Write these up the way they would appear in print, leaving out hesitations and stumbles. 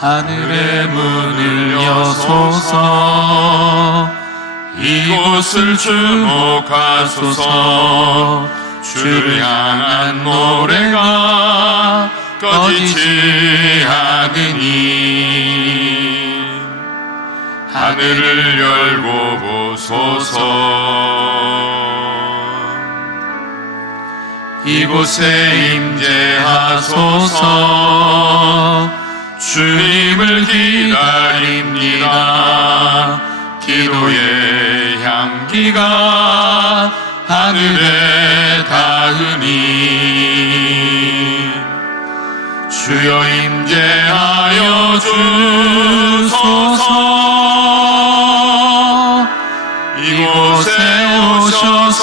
하늘의 문을 여소서. 이곳을 주목하소서. 주를 향한 노래가 꺼지지 않으니 하늘을 열고 보소서. 이곳에 임재하소서. 주님을 기다립니다. 기도의 향기가 하늘에 닿으니 주여 임재하여 주소서. 이곳에 오셔서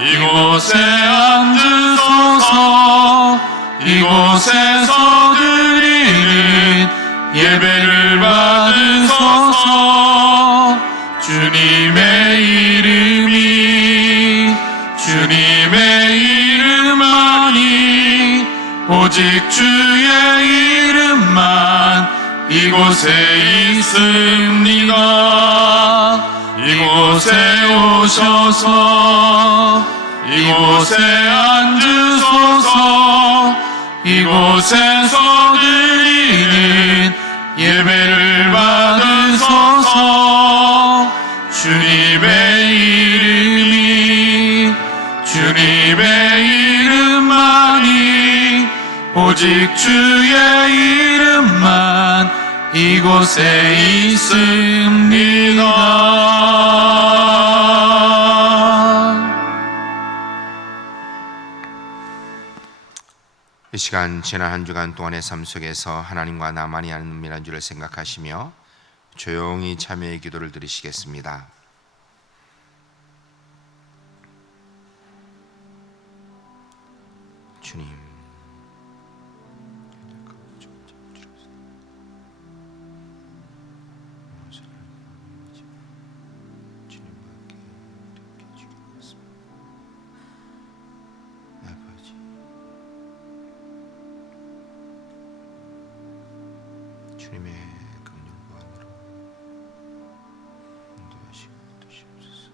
이곳에 앉으소서. 이곳에서 드리는 예배를 받으소서. 주님의 이름만이 오직 주의 이름만 이곳에 있습니다. 이곳에 오셔서 이곳에 앉으소서. 이곳에서 드리는 예배를 받으소서. 주님의 이름만이 오직 주의 이름만 이곳에 있습니다. 이 시간 지난 한 주간 동안의 삶 속에서 하나님과 나만이 아는 은밀한 줄을 생각하시며 조용히 참여의 기도를 드리시겠습니다. 주님, 주님의 긍휼과 은혜로 인도하시고 주시옵소서.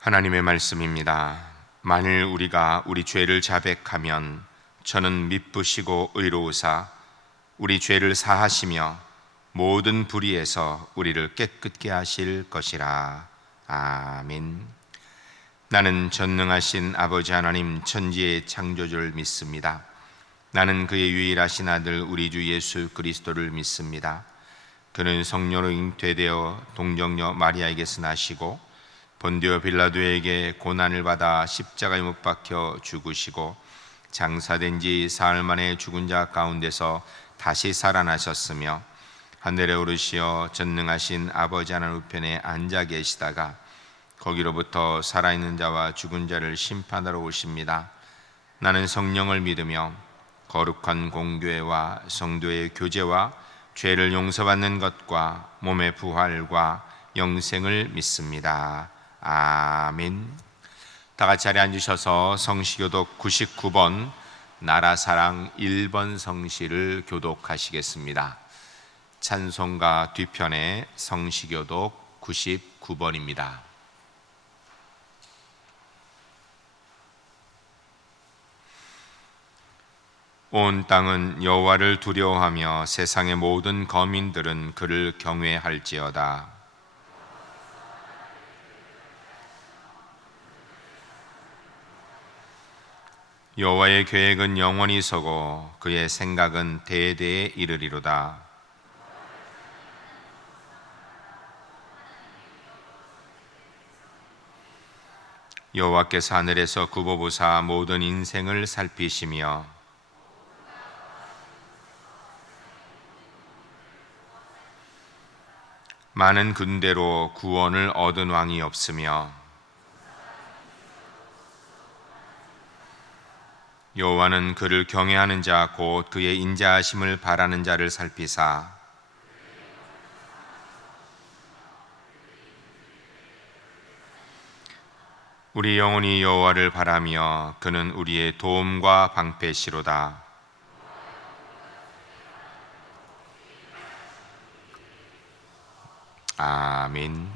하나님의 말씀입니다. 만일 우리가 우리 죄를 자백하면 저는 미쁘시고 의로우사 우리 죄를 사하시며 모든 불의에서 우리를 깨끗게 하실 것이라. 아멘. 나는 전능하신 아버지 하나님 천지의 창조주를 믿습니다. 나는 그의 유일하신 아들 우리 주 예수 그리스도를 믿습니다. 그는 성령으로 잉태되어 동정녀 마리아에게서 나시고 본디오 빌라도에게 고난을 받아 십자가에 못 박혀 죽으시고 장사된 지 사흘 만에 죽은 자 가운데서 다시 살아나셨으며 하늘에 오르시어 전능하신 아버지 하나님 우편에 앉아 계시다가 거기로부터 살아있는 자와 죽은 자를 심판하러 오십니다. 나는 성령을 믿으며 거룩한 공교회와 성도의 교제와 죄를 용서받는 것과 몸의 부활과 영생을 믿습니다. 아멘. 다 같이 자리에 앉으셔서 성시교독 99번 나라사랑 1번 성시를 교독하시겠습니다. 찬송가 뒤편에 성시교독 99번입니다. 온 땅은 여호와를 두려워하며 세상의 모든 거민들은 그를 경외할지어다. 여호와의 계획은 영원히 서고 그의 생각은 대대에 이르리로다. 여호와께서 하늘에서 굽어보사 모든 인생을 살피시며 많은 군대로 구원을 얻은 왕이 없으며 여호와는 그를 경외하는 자 곧 그의 인자하심을 바라는 자를 살피사 우리 영혼이 여호와를 바라며 그는 우리의 도움과 방패시로다. 아멘.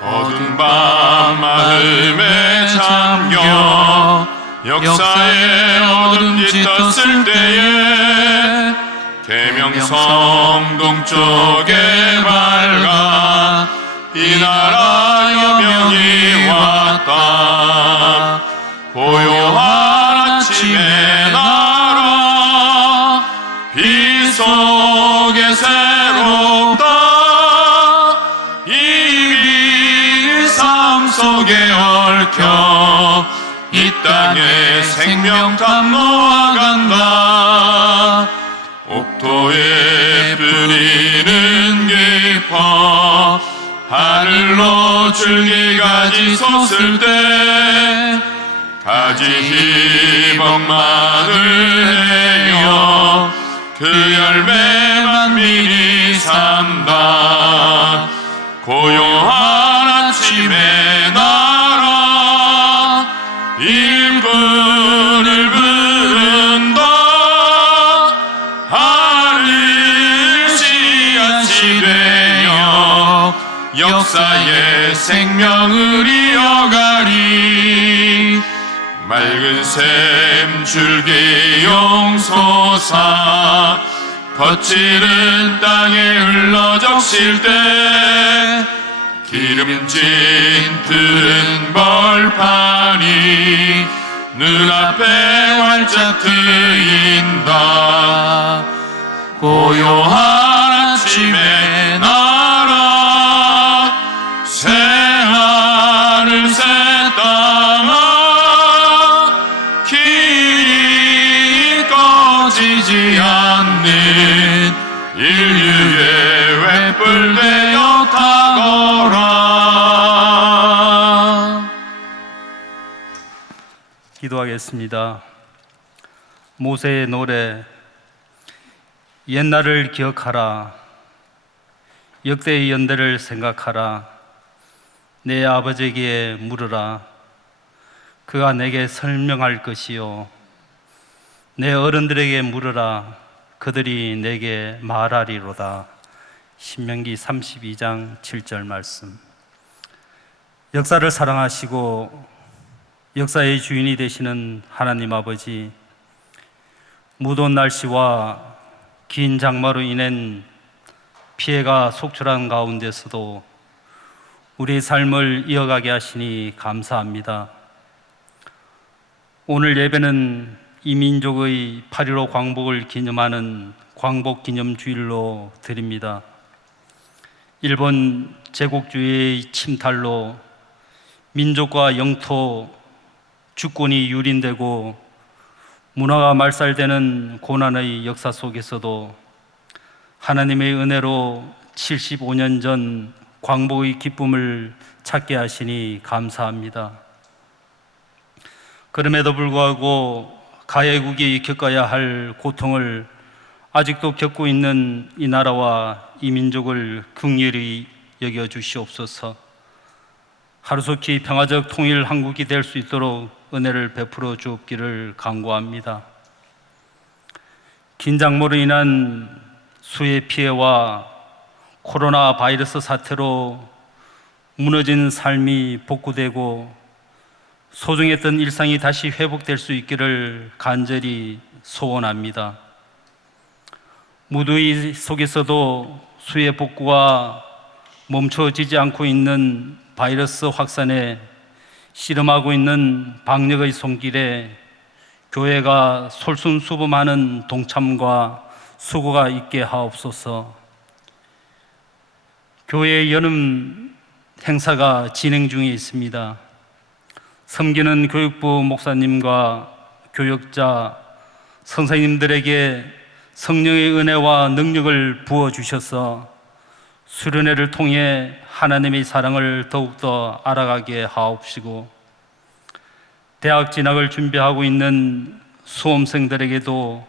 어두운 밤 마음에 잠겨 역사의 어둠 짙었을 때에 계명성 동쪽에 밝아 이 나라 여명이 왔다. 고요한 아침의 나라 빛 속에 새롭다. 이 삶 속에 얽혀 이 땅에 생명탄 놓아간다. 옥토에 뿌리는 깊어 하늘로 줄기가지 솟을 때 가지 희복만을 해요 그 열매만 미리 산다. 고요한 아침의 나라 일꾼을 부른다. 하늘 씨앗이 되어 역사의 생명을 이어가리. 맑은 샘 줄기 용솟아 거칠은 땅에 흘러적실 때 기름진 푸른 벌판이 눈앞에 활짝 트인다. 고요한 아침의 나라 새 하늘 새 땅아 길이 꺼지지 않는 인류의 횃불 되어 타거라. 기도하겠습니다. 모세의 노래 옛날을 기억하라. 역대의 연대를 생각하라. 내 아버지에게 물으라. 그가 내게 설명할 것이요. 내 어른들에게 물으라. 그들이 내게 말하리로다. 신명기 32장 7절 말씀. 역사를 사랑하시고 역사의 주인이 되시는 하나님 아버지, 무더운 날씨와 긴 장마로 인한 피해가 속출한 가운데서도 우리 삶을 이어가게 하시니 감사합니다. 오늘 예배는 이 민족의 8.15 광복을 기념하는 광복기념주일로 드립니다. 일본 제국주의의 침탈로 민족과 영토, 주권이 유린되고 문화가 말살되는 고난의 역사 속에서도 하나님의 은혜로 75년 전 광복의 기쁨을 찾게 하시니 감사합니다. 그럼에도 불구하고 가해국이 겪어야 할 고통을 아직도 겪고 있는 이 나라와 이 민족을 긍휼히 여겨 주시옵소서. 하루속히 평화적 통일 한국이 될 수 있도록 은혜를 베풀어 주옵기를 간구합니다. 긴 장마로 인한 수해 피해와 코로나 바이러스 사태로 무너진 삶이 복구되고 소중했던 일상이 다시 회복될 수 있기를 간절히 소원합니다. 무더위 속에서도 수해 복구가 멈춰지지 않고 있는 바이러스 확산에 씨름하고 있는 방역의 손길에 교회가 솔선수범하는 동참과 수고가 있게 하옵소서. 교회의 여름 행사가 진행 중에 있습니다. 섬기는 교육부 목사님과 교역자, 선생님들에게 성령의 은혜와 능력을 부어주셔서 수련회를 통해 하나님의 사랑을 더욱더 알아가게 하옵시고, 대학 진학을 준비하고 있는 수험생들에게도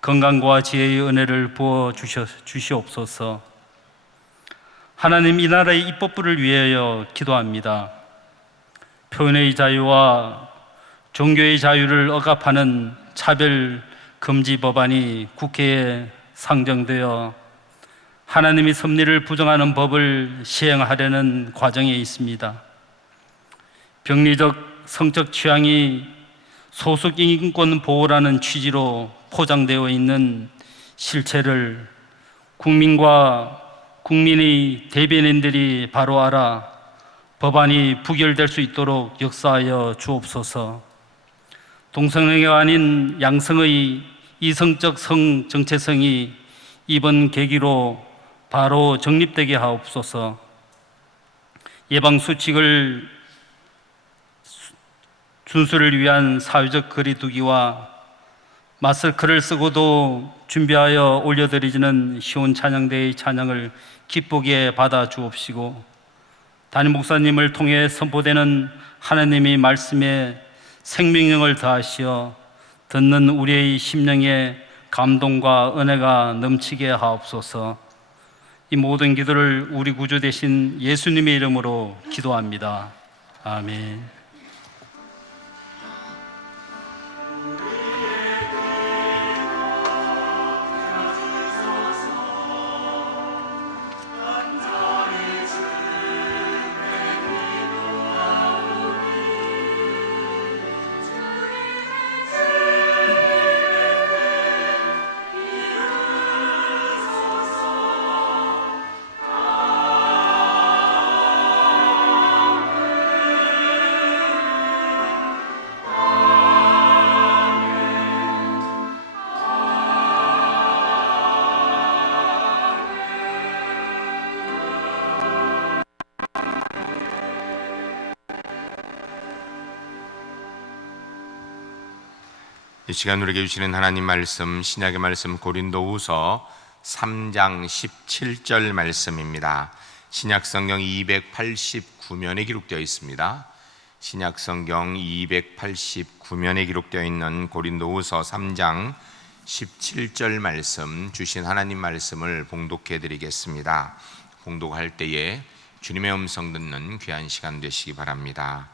건강과 지혜의 은혜를 부어 주시옵소서. 하나님, 이 나라의 입법부를 위하여 기도합니다. 표현의 자유와 종교의 자유를 억압하는 차별 금지 법안이 국회에 상정되어 하나님의 섭리를 부정하는 법을 시행하려는 과정에 있습니다. 병리적 성적 취향이 소속 인권 보호라는 취지로 포장되어 있는 실체를 국민과 국민의 대변인들이 바로 알아 법안이 부결될 수 있도록 역사하여 주옵소서. 동성애가 아닌 양성의 이성적 성 정체성이 이번 계기로 바로 정립되게 하옵소서. 예방 수칙을 준수를 위한 사회적 거리두기와 마스크를 쓰고도 준비하여 올려드리지는 쉬운 찬양대의 찬양을 기쁘게 받아 주옵시고, 담임 목사님을 통해 선포되는 하나님의 말씀에 생명력을 더하시어 듣는 우리의 심령에 감동과 은혜가 넘치게 하옵소서. 이 모든 기도를 우리 구주 되신 예수님의 이름으로 기도합니다. 아멘. 이 시간 우리에게 주시는 하나님 말씀, 신약의 말씀 고린도후서 3장 17절 말씀입니다. 신약 성경 289면에 기록되어 있습니다. 신약 성경 289면에 기록되어 있는 고린도후서 3장 17절 말씀, 주신 하나님 말씀을 봉독해 드리겠습니다. 봉독할 때에 주님의 음성 듣는 귀한 시간 되시기 바랍니다.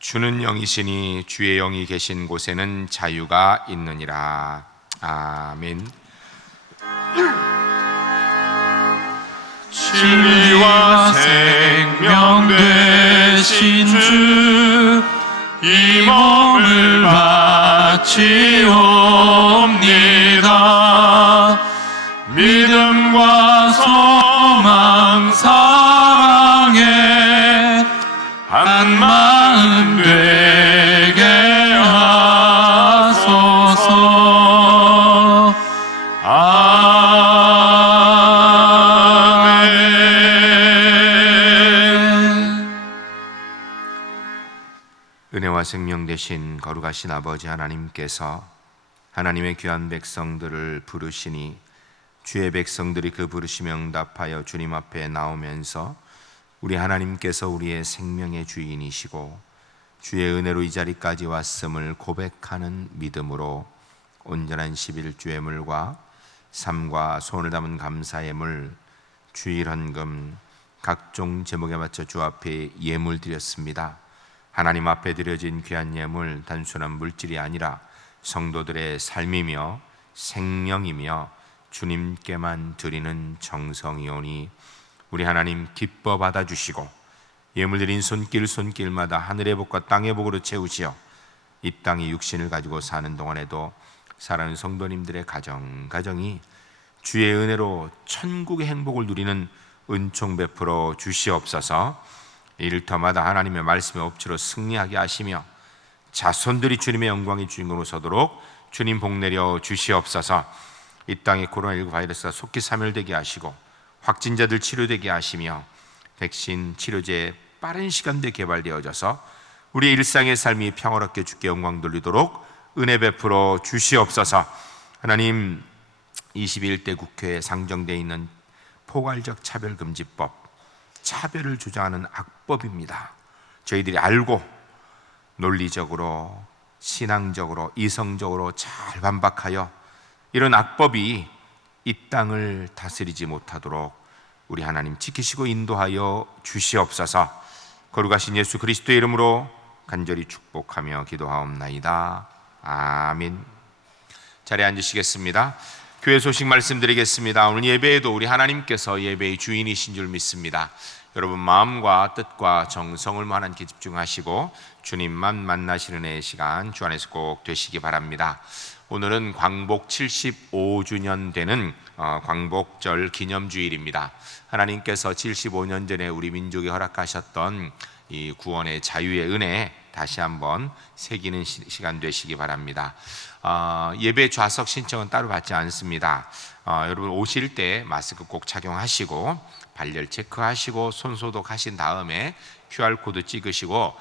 주는 영이시니 주의 영이 계신 곳에는 자유가 있느니라. 아멘. 진리와 생명 되신 주, 이 몸을 바치옵니다. 믿음과 소망 사랑에 한 마음 되게 하소서. 아멘. 은혜와 생명 되신 거룩하신 아버지 하나님께서 하나님의 귀한 백성들을 부르시니 주의 백성들이 그 부르심에 응답하여 주님 앞에 나오면서 우리 하나님께서 우리의 생명의 주인이시고 주의 은혜로 이 자리까지 왔음을 고백하는 믿음으로 온전한 11주의 물과 삶과 소원을 담은 감사의 물, 주일 헌금, 각종 제목에 맞춰 주 앞에 예물 드렸습니다. 하나님 앞에 드려진 귀한 예물, 단순한 물질이 아니라 성도들의 삶이며 생명이며 주님께만 드리는 정성이오니 우리 하나님 기뻐 받아주시고 예물 드린 손길마다 하늘의 복과 땅의 복으로 채우시어 이 땅이 육신을 가지고 사는 동안에도 사랑하는 성도님들의 가정이 주의 은혜로 천국의 행복을 누리는 은총 베풀어 주시옵소서. 일터마다 하나님의 말씀의 업체로 승리하게 하시며 자손들이 주님의 영광의 주인공으로 서도록 주님 복 내려 주시옵소서. 이 땅에 코로나19 바이러스가 속히 사멸되게 하시고 확진자들 치료되게 하시며 백신 치료제 빠른 시간 내에 개발되어져서 우리의 일상의 삶이 평화롭게 주께 영광 돌리도록 은혜 베풀어 주시옵소서. 하나님, 21대 국회에 상정되어 있는 포괄적 차별금지법, 차별을 주장하는 악법입니다. 저희들이 알고 논리적으로, 신앙적으로, 이성적으로 잘 반박하여 이런 악법이 이 땅을 다스리지 못하도록 우리 하나님 지키시고 인도하여 주시옵소서. 거룩하신 예수 그리스도의 이름으로 간절히 축복하며 기도하옵나이다. 아멘. 자리에 앉으시겠습니다. 교회 소식 말씀드리겠습니다. 오늘 예배에도 우리 하나님께서 예배의 주인이신 줄 믿습니다. 여러분 마음과 뜻과 정성을 하나님께 집중하시고 주님만 만나시는 시간 주 안에서 꼭 되시기 바랍니다. 오늘은 광복 75주년 되는 광복절 기념주일입니다. 하나님께서 75년 전에 우리 민족에 허락하셨던 이 구원의 자유의 은혜 다시 한번 새기는 시간 되시기 바랍니다. 예배 좌석 신청은 따로 받지 않습니다. 여러분 오실 때 마스크 꼭 착용하시고 발열 체크하시고 손 소독하신 다음에 QR코드 찍으시고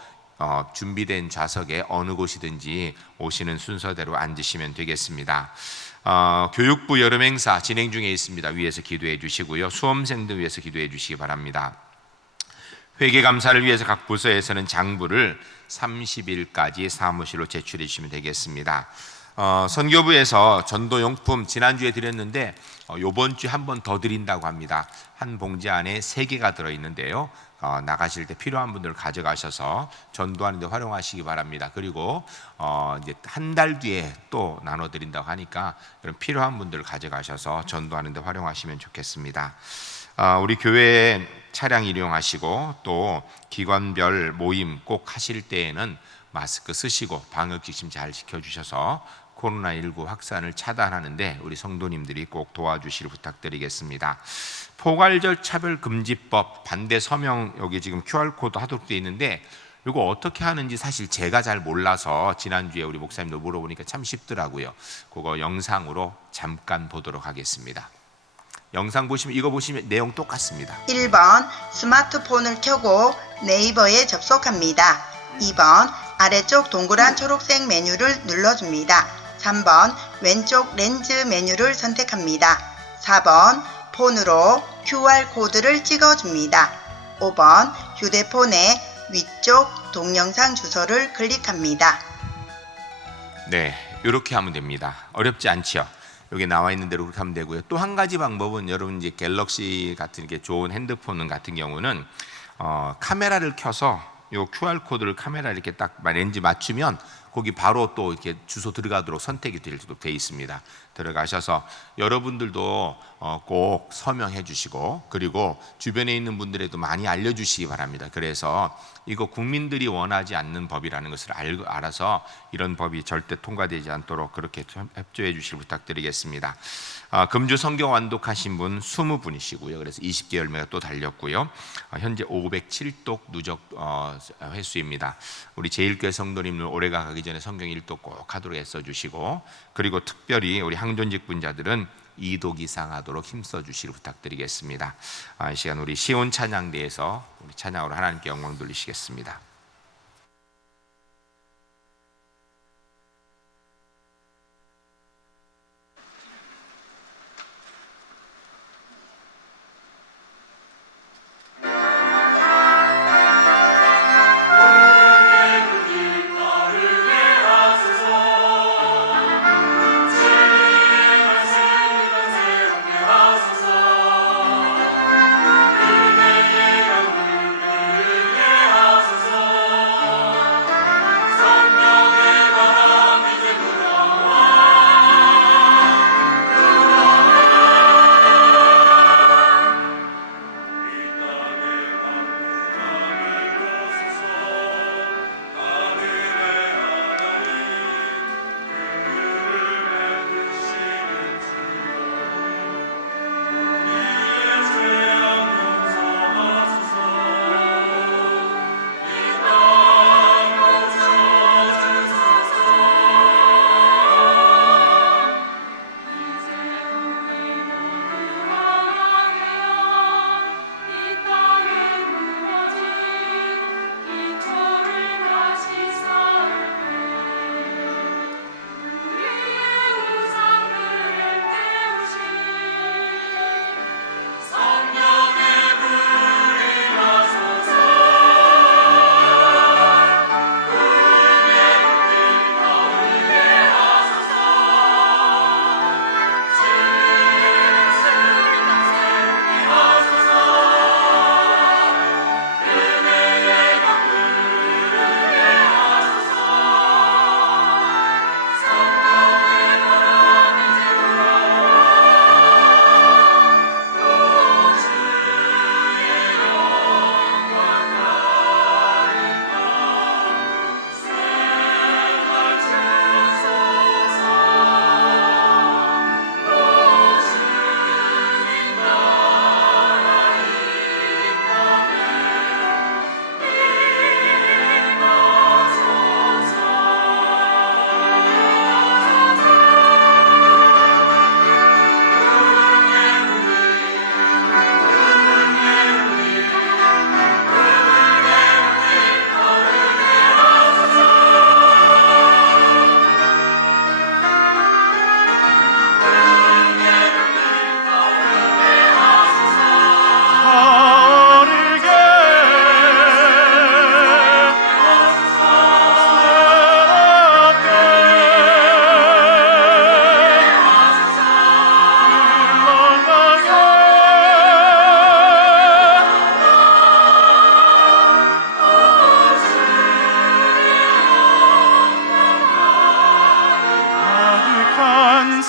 준비된 좌석에 어느 곳이든지 오시는 순서대로 앉으시면 되겠습니다. 교육부 여름행사 진행 중에 있습니다. 위에서 기도해 주시고요. 수험생들 위해서 기도해 주시기 바랍니다. 회계감사를 위해서 각 부서에서는 장부를 30일까지 사무실로 제출해 주시면 되겠습니다. 선교부에서 전도용품 지난주에 드렸는데 이번 주에 한 번 더 드린다고 합니다. 한 봉지 안에 3개가 들어있는데요. 나가실 때 필요한 분들 가져가셔서 전도하는 데 활용하시기 바랍니다. 그리고 이제 한 달 뒤에 또 나눠드린다고 하니까 그럼 필요한 분들 가져가셔서 전도하는 데 활용하시면 좋겠습니다. 우리 교회에 차량 이용하시고 또 기관별 모임 꼭 하실 때에는 마스크 쓰시고 방역지침 잘 지켜주셔서 코로나19 확산을 차단하는데 우리 성도님들이 꼭 도와주시길 부탁드리겠습니다. 포괄적 차별금지법 반대 서명 여기 지금 QR코드 하도록 되어 있는데 이거 어떻게 하는지 사실 제가 잘 몰라서 지난주에 우리 목사님도 물어보니까 참 쉽더라고요. 그거 영상으로 잠깐 보도록 하겠습니다. 영상 보시면 이거 보시면 내용 똑같습니다. 1번 스마트폰을 켜고 네이버에 접속합니다. 2번 아래쪽 동그란 초록색 메뉴를 눌러줍니다. 3번 왼쪽 렌즈 메뉴를 선택합니다. 4번 폰으로 QR코드를 찍어줍니다. 5번 휴대폰의 위쪽 동영상 주소를 클릭합니다. 네, 이렇게 하면 됩니다. 어렵지 않죠? 여기 나와 있는 대로 그렇게 하면 되고요. 또 한 가지 방법은 여러분 이제 갤럭시 같은 게 좋은 핸드폰 같은 경우는 카메라를 켜서 요 QR 코드를 카메라 이렇게 딱 렌즈 맞추면 거기 바로 또 이렇게 주소 들어가도록 선택이 되도록 되어 있습니다. 들어가셔서 여러분들도 꼭 서명해 주시고 그리고 주변에 있는 분들에도 많이 알려주시기 바랍니다. 그래서 이거 국민들이 원하지 않는 법이라는 것을 알아서 이런 법이 절대 통과되지 않도록 그렇게 협조해 주시길 부탁드리겠습니다. 금주 성경 완독하신 분 20분이시고요. 그래서 20개 열매가 또 달렸고요. 현재 507독 누적 횟수입니다. 우리 제1교회 성도님들 올해가 가기 전에 성경 1독 꼭 하도록 애써 주시고 그리고 특별히 우리 항존직 분자들은 2독 이상 하도록 힘써 주시길 부탁드리겠습니다. 이 시간 우리 시온 찬양대에서 우리 찬양으로 하나님께 영광 돌리시겠습니다. 하소서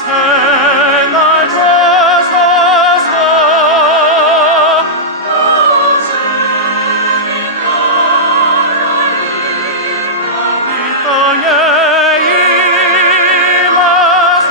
생활 주소서. 이 땅에 임하소서.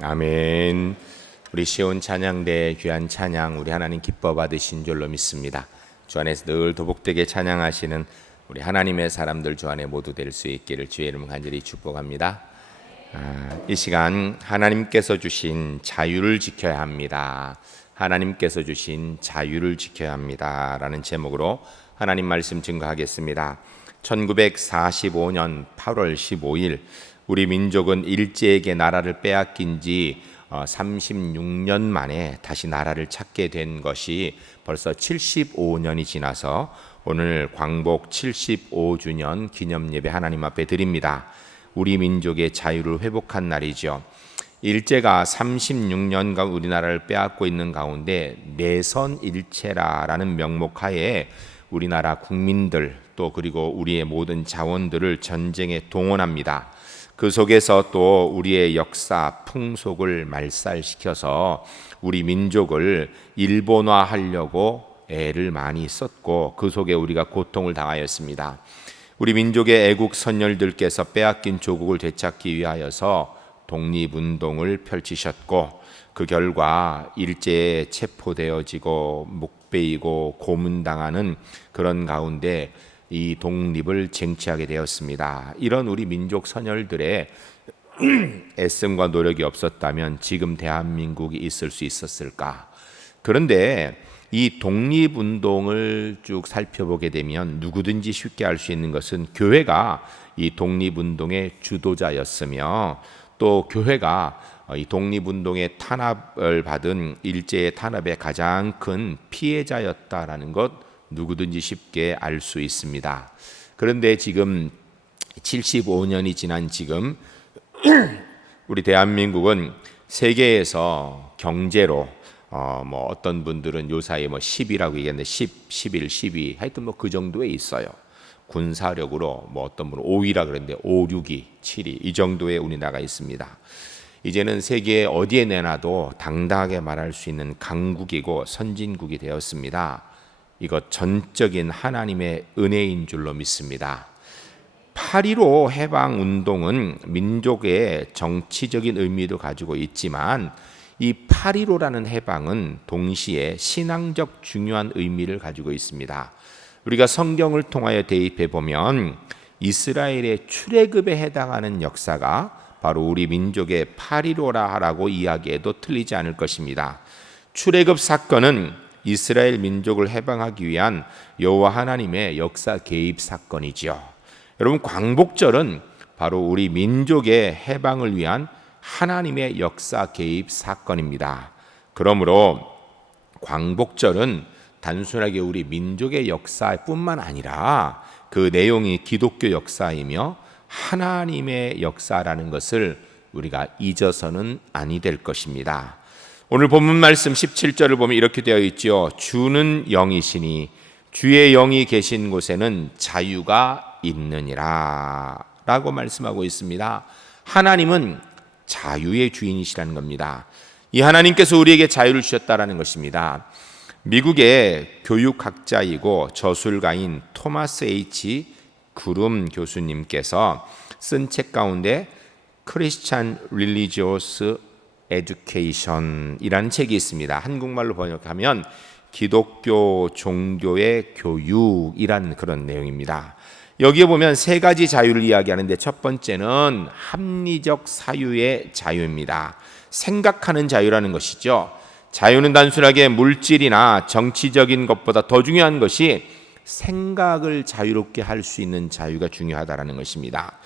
아멘. 우리 시온 찬양대 귀한 찬양 우리 하나님 기뻐 받으신 줄로 믿습니다. 주 안에서 늘 도복되게 찬양하시는 우리 하나님의 사람들 주 안에 모두 될 수 있기를 주의 이름 간절히 축복합니다. 이 시간 하나님께서 주신 자유를 지켜야 합니다. 하나님께서 주신 자유를 지켜야 합니다 라는 제목으로 하나님 말씀 증거하겠습니다. 1945년 8월 15일 우리 민족은 일제에게 나라를 빼앗긴 지 36년 만에 다시 나라를 찾게 된 것이 벌써 75년이 지나서 오늘 광복 75주년 기념 예배 하나님 앞에 드립니다. 우리 민족의 자유를 회복한 날이죠. 일제가 36년간 우리나라를 빼앗고 있는 가운데 내선 일체라라는 명목 하에 우리나라 국민들 또 그리고 우리의 모든 자원들을 전쟁에 동원합니다. 그 속에서 또 우리의 역사, 풍속을 말살시켜서 우리 민족을 일본화하려고 애를 많이 썼고 그 속에 우리가 고통을 당하였습니다. 우리 민족의 애국 선열들께서 빼앗긴 조국을 되찾기 위하여서 독립운동을 펼치셨고 그 결과 일제에 체포되어지고 목베이고 고문당하는 그런 가운데 이 독립을 쟁취하게 되었습니다. 이런 우리 민족 선열들의 애씀과 노력이 없었다면 지금 대한민국이 있을 수 있었을까? 그런데 이 독립운동을 쭉 살펴보게 되면 누구든지 쉽게 알 수 있는 것은 교회가 이 독립운동의 주도자였으며 또 교회가 이 독립운동의 탄압을 받은 일제의 탄압의 가장 큰 피해자였다라는 것 누구든지 쉽게 알 수 있습니다. 그런데 지금 75년이 지난 지금 우리 대한민국은 세계에서 경제로 어떤 분들은 요사이 10이라고 얘기하는데 10, 11, 12 하여튼 그 정도에 있어요. 군사력으로 어떤 분은 5위라 그랬는데 5, 6위, 7위 이 정도에 우리나라가 있습니다. 이제는 세계 어디에 내놔도 당당하게 말할 수 있는 강국이고 선진국이 되었습니다. 이것 전적인 하나님의 은혜인 줄로 믿습니다. 8.15 해방운동은 민족의 정치적인 의미도 가지고 있지만 이 8.15라는 해방은 동시에 신앙적 중요한 의미를 가지고 있습니다. 우리가 성경을 통하여 대입해 보면 이스라엘의 출애굽에 해당하는 역사가 바로 우리 민족의 8.15라고 이야기해도 틀리지 않을 것입니다. 출애굽 사건은 이스라엘 민족을 해방하기 위한 여호와 하나님의 역사 개입 사건이죠. 여러분 광복절은 바로 우리 민족의 해방을 위한 하나님의 역사 개입 사건입니다. 그러므로 광복절은 단순하게 우리 민족의 역사뿐만 아니라 그 내용이 기독교 역사이며 하나님의 역사라는 것을 우리가 잊어서는 아니 될 것입니다. 오늘 본문 말씀 17절을 보면 이렇게 되어 있죠. 주는 영이시니 주의 영이 계신 곳에는 자유가 있느니라 라고 말씀하고 있습니다. 하나님은 자유의 주인이시라는 겁니다. 이 하나님께서 우리에게 자유를 주셨다라는 것입니다. 미국의 교육학자이고 저술가인 토마스 H. 구름 교수님께서 쓴 책 가운데 Christian Religious Education이라는 책이 있습니다. 한국말로 번역하면 기독교 종교의 교육이라는 그런 내용입니다. 여기에 보면 세 가지 자유를 이야기하는데 첫 번째는 합리적 사유의 자유입니다. 생각하는 자유라는 것이죠. 자유는 단순하게 물질이나 정치적인 것보다 더 중요한 것이 생각을 자유롭게 할 수 있는 자유가 중요하다는 것입니다.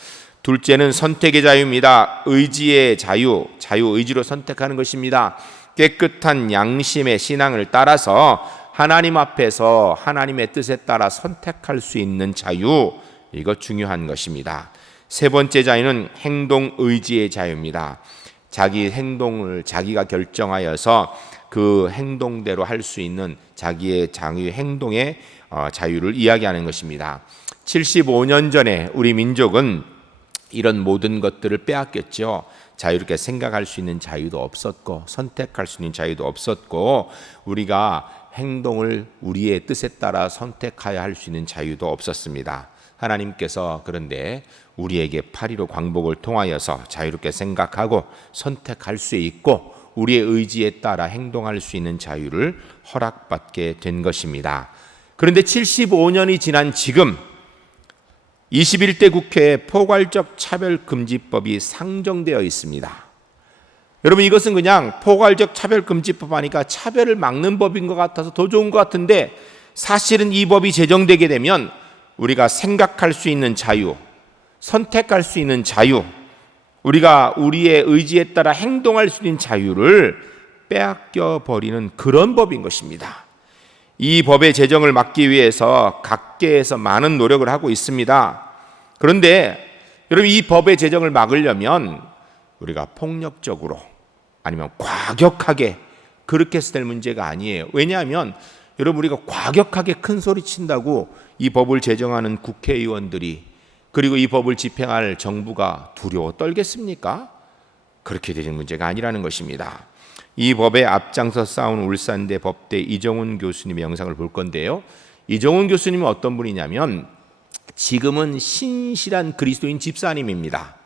둘째는 선택의 자유입니다. 의지의 자유, 자유의지로 선택하는 것입니다. 깨끗한 양심의 신앙을 따라서 하나님 앞에서 하나님의 뜻에 따라 선택할 수 있는 자유, 이거 중요한 것입니다. 세 번째 자유는 행동의지의 자유입니다. 자기 행동을 자기가 결정하여서 그 행동대로 할 수 있는 자기의 행동의 자유를 이야기하는 것입니다. 75년 전에 우리 민족은 이런 모든 것들을 빼앗겼죠. 자유롭게 생각할 수 있는 자유도 없었고 선택할 수 있는 자유도 없었고 우리가 행동을 우리의 뜻에 따라 선택하여 할 수 있는 자유도 없었습니다. 하나님께서 그런데 우리에게 8.15 광복을 통하여서 자유롭게 생각하고 선택할 수 있고 우리의 의지에 따라 행동할 수 있는 자유를 허락받게 된 것입니다. 그런데 75년이 지난 지금 21대 국회에 포괄적 차별금지법이 상정되어 있습니다. 여러분, 이것은 그냥 포괄적 차별금지법 하니까 차별을 막는 법인 것 같아서 더 좋은 것 같은데 사실은 이 법이 제정되게 되면 우리가 생각할 수 있는 자유, 선택할 수 있는 자유, 우리가 우리의 의지에 따라 행동할 수 있는 자유를 빼앗겨 버리는 그런 법인 것입니다. 이 법의 제정을 막기 위해서 각계에서 많은 노력을 하고 있습니다. 그런데 여러분, 이 법의 제정을 막으려면 우리가 폭력적으로 아니면 과격하게 그렇게 해서 될 문제가 아니에요. 왜냐하면 여러분, 우리가 과격하게 큰 소리 친다고 이 법을 제정하는 국회의원들이 그리고 이 법을 집행할 정부가 두려워 떨겠습니까? 그렇게 되는 문제가 아니라는 것입니다. 이 법에 앞장서 싸운 울산대 법대 이정훈 교수님의 영상을 볼 건데요. 이정훈 교수님은 어떤 분이냐면 지금은 신실한 그리스도인 집사님입니다.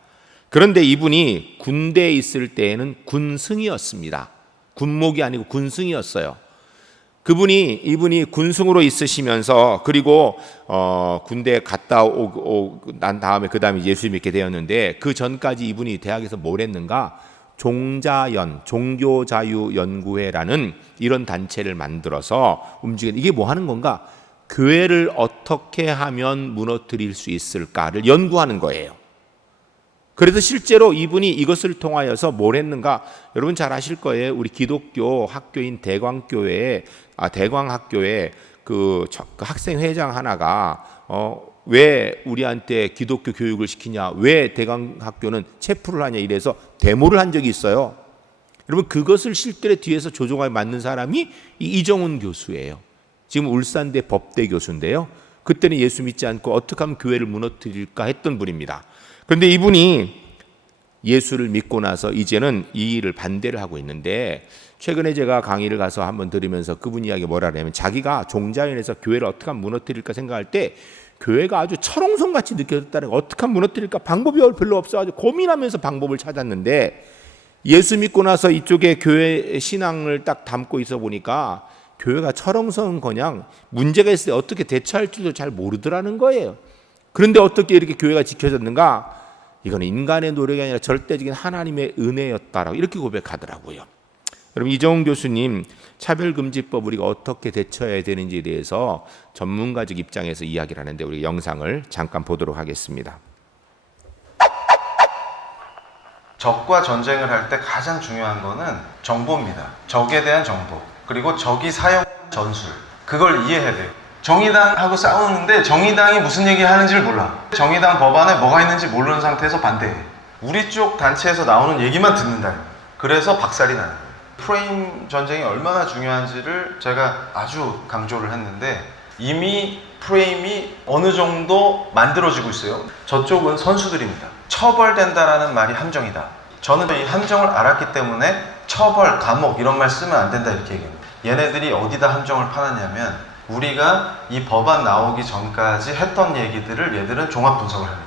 그런데 이분이 군대에 있을 때에는 군승이었습니다. 군목이 아니고 군승이었어요. 이분이 군승으로 있으시면서 그리고 군대에 갔다 난 다음에 그 다음에 예수 믿게 되었는데 그 전까지 이분이 대학에서 뭘 했는가? 종교자유연구회라는 이런 단체를 만들어서 움직이는, 이게 뭐 하는 건가? 교회를 어떻게 하면 무너뜨릴 수 있을까를 연구하는 거예요. 그래서 실제로 이분이 이것을 통하여서 뭘 했는가? 여러분 잘 아실 거예요. 우리 기독교 학교인 대광학교에 그 학생 회장 하나가 왜 우리한테 기독교 교육을 시키냐? 왜 대광학교는 체포를 하냐? 이래서 데모를 한 적이 있어요. 여러분, 그것을 실제 뒤에서 조종하게 만든 사람이 이정훈 교수예요. 지금 울산대 법대 교수인데요. 그때는 예수 믿지 않고 어떻게 하면 교회를 무너뜨릴까 했던 분입니다. 그런데 이분이 예수를 믿고 나서 이제는 이 일을 반대를 하고 있는데, 최근에 제가 강의를 가서 한번 들으면서 그분 이야기 뭐라 하냐면 자기가 종자연에서 교회를 어떻게 하면 무너뜨릴까 생각할 때 교회가 아주 철옹성같이 느껴졌다는 거, 어떻게 하면 무너뜨릴까 방법이 별로 없어가지고 고민하면서 방법을 찾았는데, 예수 믿고 나서 이쪽에 교회 신앙을 딱 담고 있어 보니까 교회가 철옹성은 그냥 문제가 있을 때 어떻게 대처할 줄도 잘 모르더라는 거예요. 그런데 어떻게 이렇게 교회가 지켜졌는가? 이건 인간의 노력이 아니라 절대적인 하나님의 은혜였다라고 이렇게 고백하더라고요. 여러분, 이정훈 교수님 차별금지법 우리가 어떻게 대처해야 되는지에 대해서 전문가적 입장에서 이야기를 하는데 우리 영상을 잠깐 보도록 하겠습니다. 적과 전쟁을 할 때 가장 중요한 거는 정보입니다. 적에 대한 정보, 그리고 적이 사용 전술, 그걸 이해해야 돼요. 정의당하고 싸우는데 정의당이 무슨 얘기 하는지를 몰라. 정의당 법안에 뭐가 있는지 모르는 상태에서 반대해. 우리 쪽 단체에서 나오는 얘기만 듣는다. 그래서 박살이 나는 거예요. 프레임 전쟁이 얼마나 중요한지를 제가 아주 강조를 했는데 이미 프레임이 어느 정도 만들어지고 있어요. 저쪽은 선수들입니다. 처벌된다라는 말이 함정이다. 저는 이 함정을 알았기 때문에 처벌, 감옥 이런 말 쓰면 안 된다 이렇게 얘기합니다. 얘네들이 어디다 함정을 파놨냐면 우리가 이 법안 나오기 전까지 했던 얘기들을 얘들은 종합 분석을 합니다.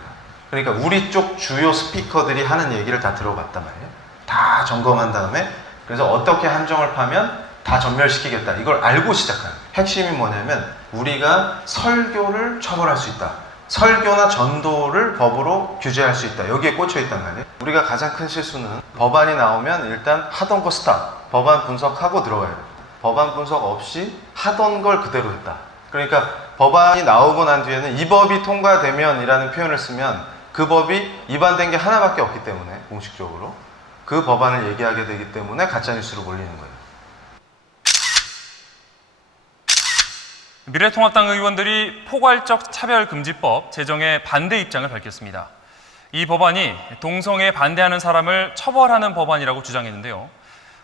그러니까 우리 쪽 주요 스피커들이 하는 얘기를 다 들어봤단 말이에요. 다 점검한 다음에 그래서 어떻게 한정을 파면 다 전멸시키겠다. 이걸 알고 시작하는 거예요. 핵심이 뭐냐면 우리가 설교를 처벌할 수 있다. 설교나 전도를 법으로 규제할 수 있다. 여기에 꽂혀 있단 말이에요. 우리가 가장 큰 실수는 법안이 나오면 일단 하던 거 스탑. 법안 분석하고 들어가야 돼요. 법안 분석 없이 하던 걸 그대로 했다. 그러니까 법안이 나오고 난 뒤에는 이 법이 통과되면 이라는 표현을 쓰면 그 법이 위반된 게 하나밖에 없기 때문에 공식적으로 그 법안을 얘기하게 되기 때문에 가짜뉴스를 올리는 거예요. 미래통합당 의원들이 포괄적 차별금지법 제정에 반대 입장을 밝혔습니다. 이 법안이 동성애에 반대하는 사람을 처벌하는 법안이라고 주장했는데요.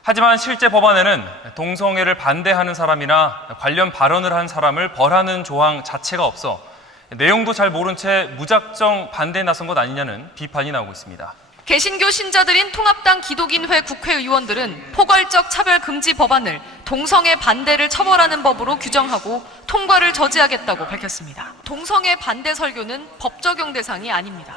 하지만 실제 법안에는 동성애를 반대하는 사람이나 관련 발언을 한 사람을 벌하는 조항 자체가 없어 내용도 잘 모른 채 무작정 반대에 나선 것 아니냐는 비판이 나오고 있습니다. 개신교 신자들인 통합당 기독인회 국회의원들은 포괄적 차별금지 법안을 동성애 반대를 처벌하는 법으로 규정하고 통과를 저지하겠다고 밝혔습니다. 동성애 반대 설교는 법 적용 대상이 아닙니다.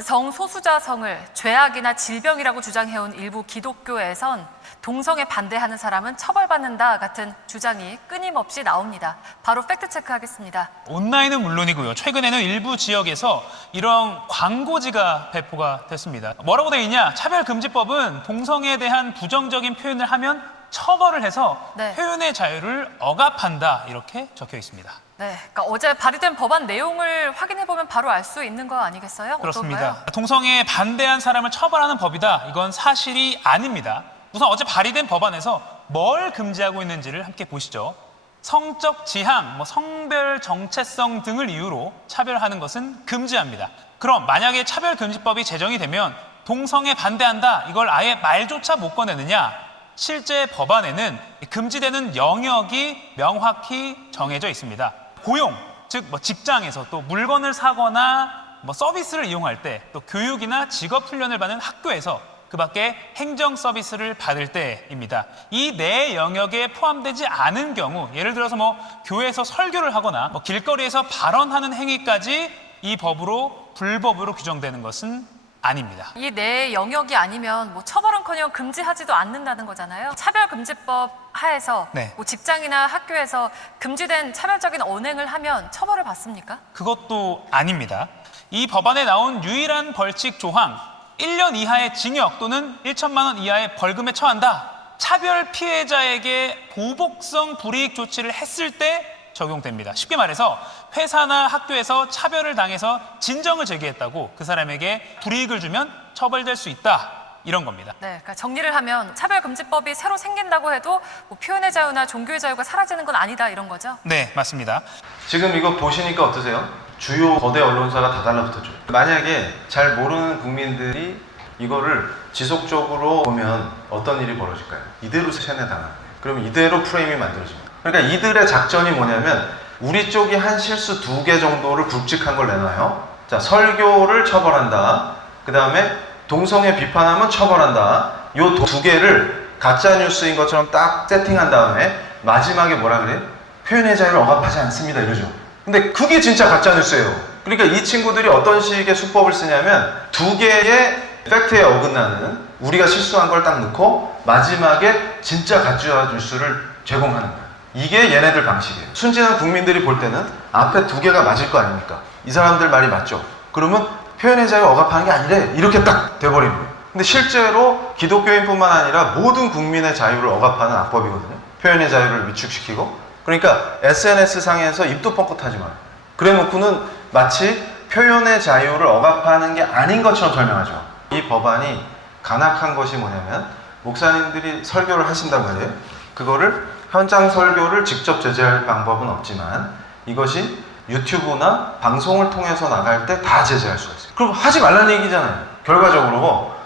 성소수자 성을 죄악이나 질병이라고 주장해온 일부 기독교에선 동성애 반대하는 사람은 처벌받는다 같은 주장이 끊임없이 나옵니다. 바로 팩트체크하겠습니다. 온라인은 물론이고요. 최근에는 일부 지역에서 이런 광고지가 배포가 됐습니다. 뭐라고 되어 있냐? 차별금지법은 동성애에 대한 부정적인 표현을 하면 처벌을 해서 네. 표현의 자유를 억압한다 이렇게 적혀 있습니다. 네, 그러니까 어제 발의된 법안 내용을 확인해보면 바로 알 수 있는 거 아니겠어요? 그렇습니다. 어떤가요? 동성애에 반대한 사람을 처벌하는 법이다. 이건 사실이 아닙니다. 우선 어제 발의된 법안에서 뭘 금지하고 있는지를 함께 보시죠. 성적 지향, 성별 정체성 등을 이유로 차별하는 것은 금지합니다. 그럼 만약에 차별금지법이 제정이 되면 동성애 반대한다. 이걸 아예 말조차 못 꺼내느냐? 실제 법안에는 금지되는 영역이 명확히 정해져 있습니다. 고용, 즉 직장에서 또 물건을 사거나 서비스를 이용할 때, 또 교육이나 직업 훈련을 받는 학교에서 그 밖에 행정 서비스를 받을 때입니다. 이 네 영역에 포함되지 않은 경우, 예를 들어서 교회에서 설교를 하거나 길거리에서 발언하는 행위까지 이 법으로 불법으로 규정되는 것은 아닙니다. 이 내 영역이 아니면 처벌은커녕 금지하지도 않는다는 거잖아요. 차별금지법 하에서 네. 직장이나 학교에서 금지된 차별적인 언행을 하면 처벌을 받습니까? 그것도 아닙니다. 이 법안에 나온 유일한 벌칙 조항 1년 이하의 징역 또는 1천만 원 이하의 벌금에 처한다. 차별 피해자에게 보복성 불이익 조치를 했을 때 적용됩니다. 쉽게 말해서 회사나 학교에서 차별을 당해서 진정을 제기했다고 그 사람에게 불이익을 주면 처벌될 수 있다. 이런 겁니다. 네, 그러니까 정리를 하면 차별금지법이 새로 생긴다고 해도 표현의 자유나 종교의 자유가 사라지는 건 아니다 이런 거죠? 네, 맞습니다. 지금 이거 보시니까 어떠세요? 주요 거대 언론사가 다 달라붙었죠. 만약에 잘 모르는 국민들이 이거를 지속적으로 보면 어떤 일이 벌어질까요? 이대로 세뇌당하는 거예요. 그러면 이대로 프레임이 만들어집니다. 그러니까 이들의 작전이 뭐냐면 우리 쪽이 한 실수 2개 정도를 굵직한 걸 내놔요. 자, 설교를 처벌한다. 그 다음에 동성애 비판하면 처벌한다. 요 2개를 가짜뉴스인 것처럼 딱 세팅한 다음에 마지막에 뭐라 그래요? 표현의 자유를 억압하지 않습니다 이러죠. 근데 그게 진짜 가짜뉴스예요. 그러니까 이 친구들이 어떤 식의 수법을 쓰냐면 2개의 팩트에 어긋나는 우리가 실수한 걸 딱 넣고 마지막에 진짜 가짜뉴스를 제공하는 거예요. 이게 얘네들 방식이에요. 순진한 국민들이 볼 때는 앞에 2개가 맞을 거 아닙니까? 이 사람들 말이 맞죠? 그러면 표현의 자유 억압하는 게 아니래. 이렇게 딱 돼버리는 거예요. 근데 실제로 기독교인뿐만 아니라 모든 국민의 자유를 억압하는 악법이거든요. 표현의 자유를 위축시키고. 그러니까 SNS 상에서 입도 뻥끗하지 마요. 그래 놓고는 마치 표현의 자유를 억압하는 게 아닌 것처럼 설명하죠. 이 법안이 간악한 것이 뭐냐면 목사님들이 설교를 하신단 말이에요. 그거를 현장 설교를 직접 제재할 방법은 없지만 이것이 유튜브나 방송을 통해서 나갈 때 다 제재할 수가 있어요. 그럼 하지 말라는 얘기잖아요.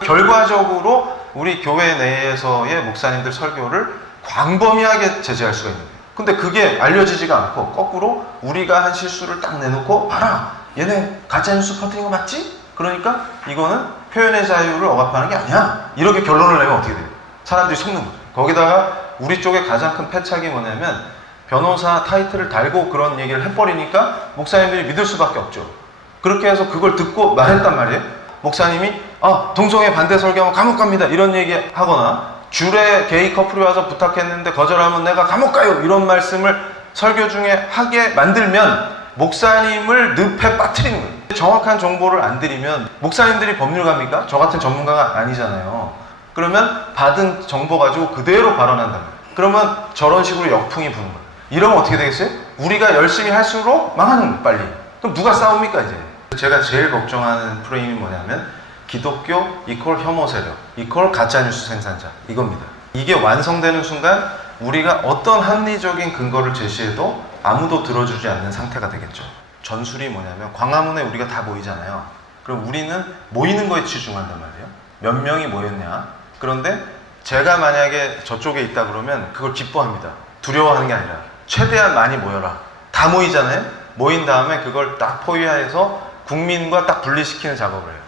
결과적으로 우리 교회 내에서의 목사님들 설교를 광범위하게 제재할 수가 있는 거예요. 근데 그게 알려지지가 않고 거꾸로 우리가 한 실수를 딱 내놓고 봐라, 얘네 가짜뉴스 퍼뜨린 거 맞지? 그러니까 이거는 표현의 자유를 억압하는 게 아니야, 이렇게 결론을 내면 어떻게 돼요? 사람들이 속는 거죠. 거기다가 우리 쪽에 가장 큰 패착이 뭐냐면 변호사 타이틀을 달고 그런 얘기를 해버리니까 목사님들이 믿을 수밖에 없죠. 그렇게 해서 그걸 듣고 말했단 말이에요. 목사님이 동성애 반대 설교하면 감옥 갑니다 이런 얘기 하거나, 줄에 게이 커플이 와서 부탁했는데 거절하면 내가 감옥 가요 이런 말씀을 설교 중에 하게 만들면 목사님을 늪에 빠뜨리는 거예요. 정확한 정보를 안 드리면 목사님들이 법률가입니까? 저 같은 전문가가 아니잖아요. 그러면 받은 정보 가지고 그대로 발언한단 말이에요. 그러면 저런 식으로 역풍이 부는 거예요. 이러면 어떻게 되겠어요? 우리가 열심히 할수록 망하는 거예요, 빨리. 그럼 누가 싸웁니까 이제? 제가 제일 걱정하는 프레임이 뭐냐면 기독교 이퀄 혐오 세력 이퀄 가짜뉴스 생산자, 이겁니다. 이게 완성되는 순간 우리가 어떤 합리적인 근거를 제시해도 아무도 들어주지 않는 상태가 되겠죠. 전술이 뭐냐면 광화문에 우리가 다 모이잖아요. 그럼 우리는 모이는 거에 치중한단 말이에요. 몇 명이 모였냐. 그런데 제가 만약에 저쪽에 있다 그러면 그걸 기뻐합니다. 두려워하는 게 아니라 최대한 많이 모여라. 다 모이잖아요. 모인 다음에 그걸 딱 포위해서 국민과 딱 분리시키는 작업을 해요.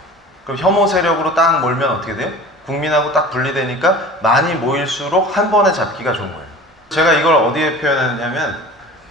그럼 혐오 세력으로 딱 몰면 어떻게 돼요? 국민하고 딱 분리되니까 많이 모일수록 한 번에 잡기가 좋은 거예요. 제가 이걸 어디에 표현했냐면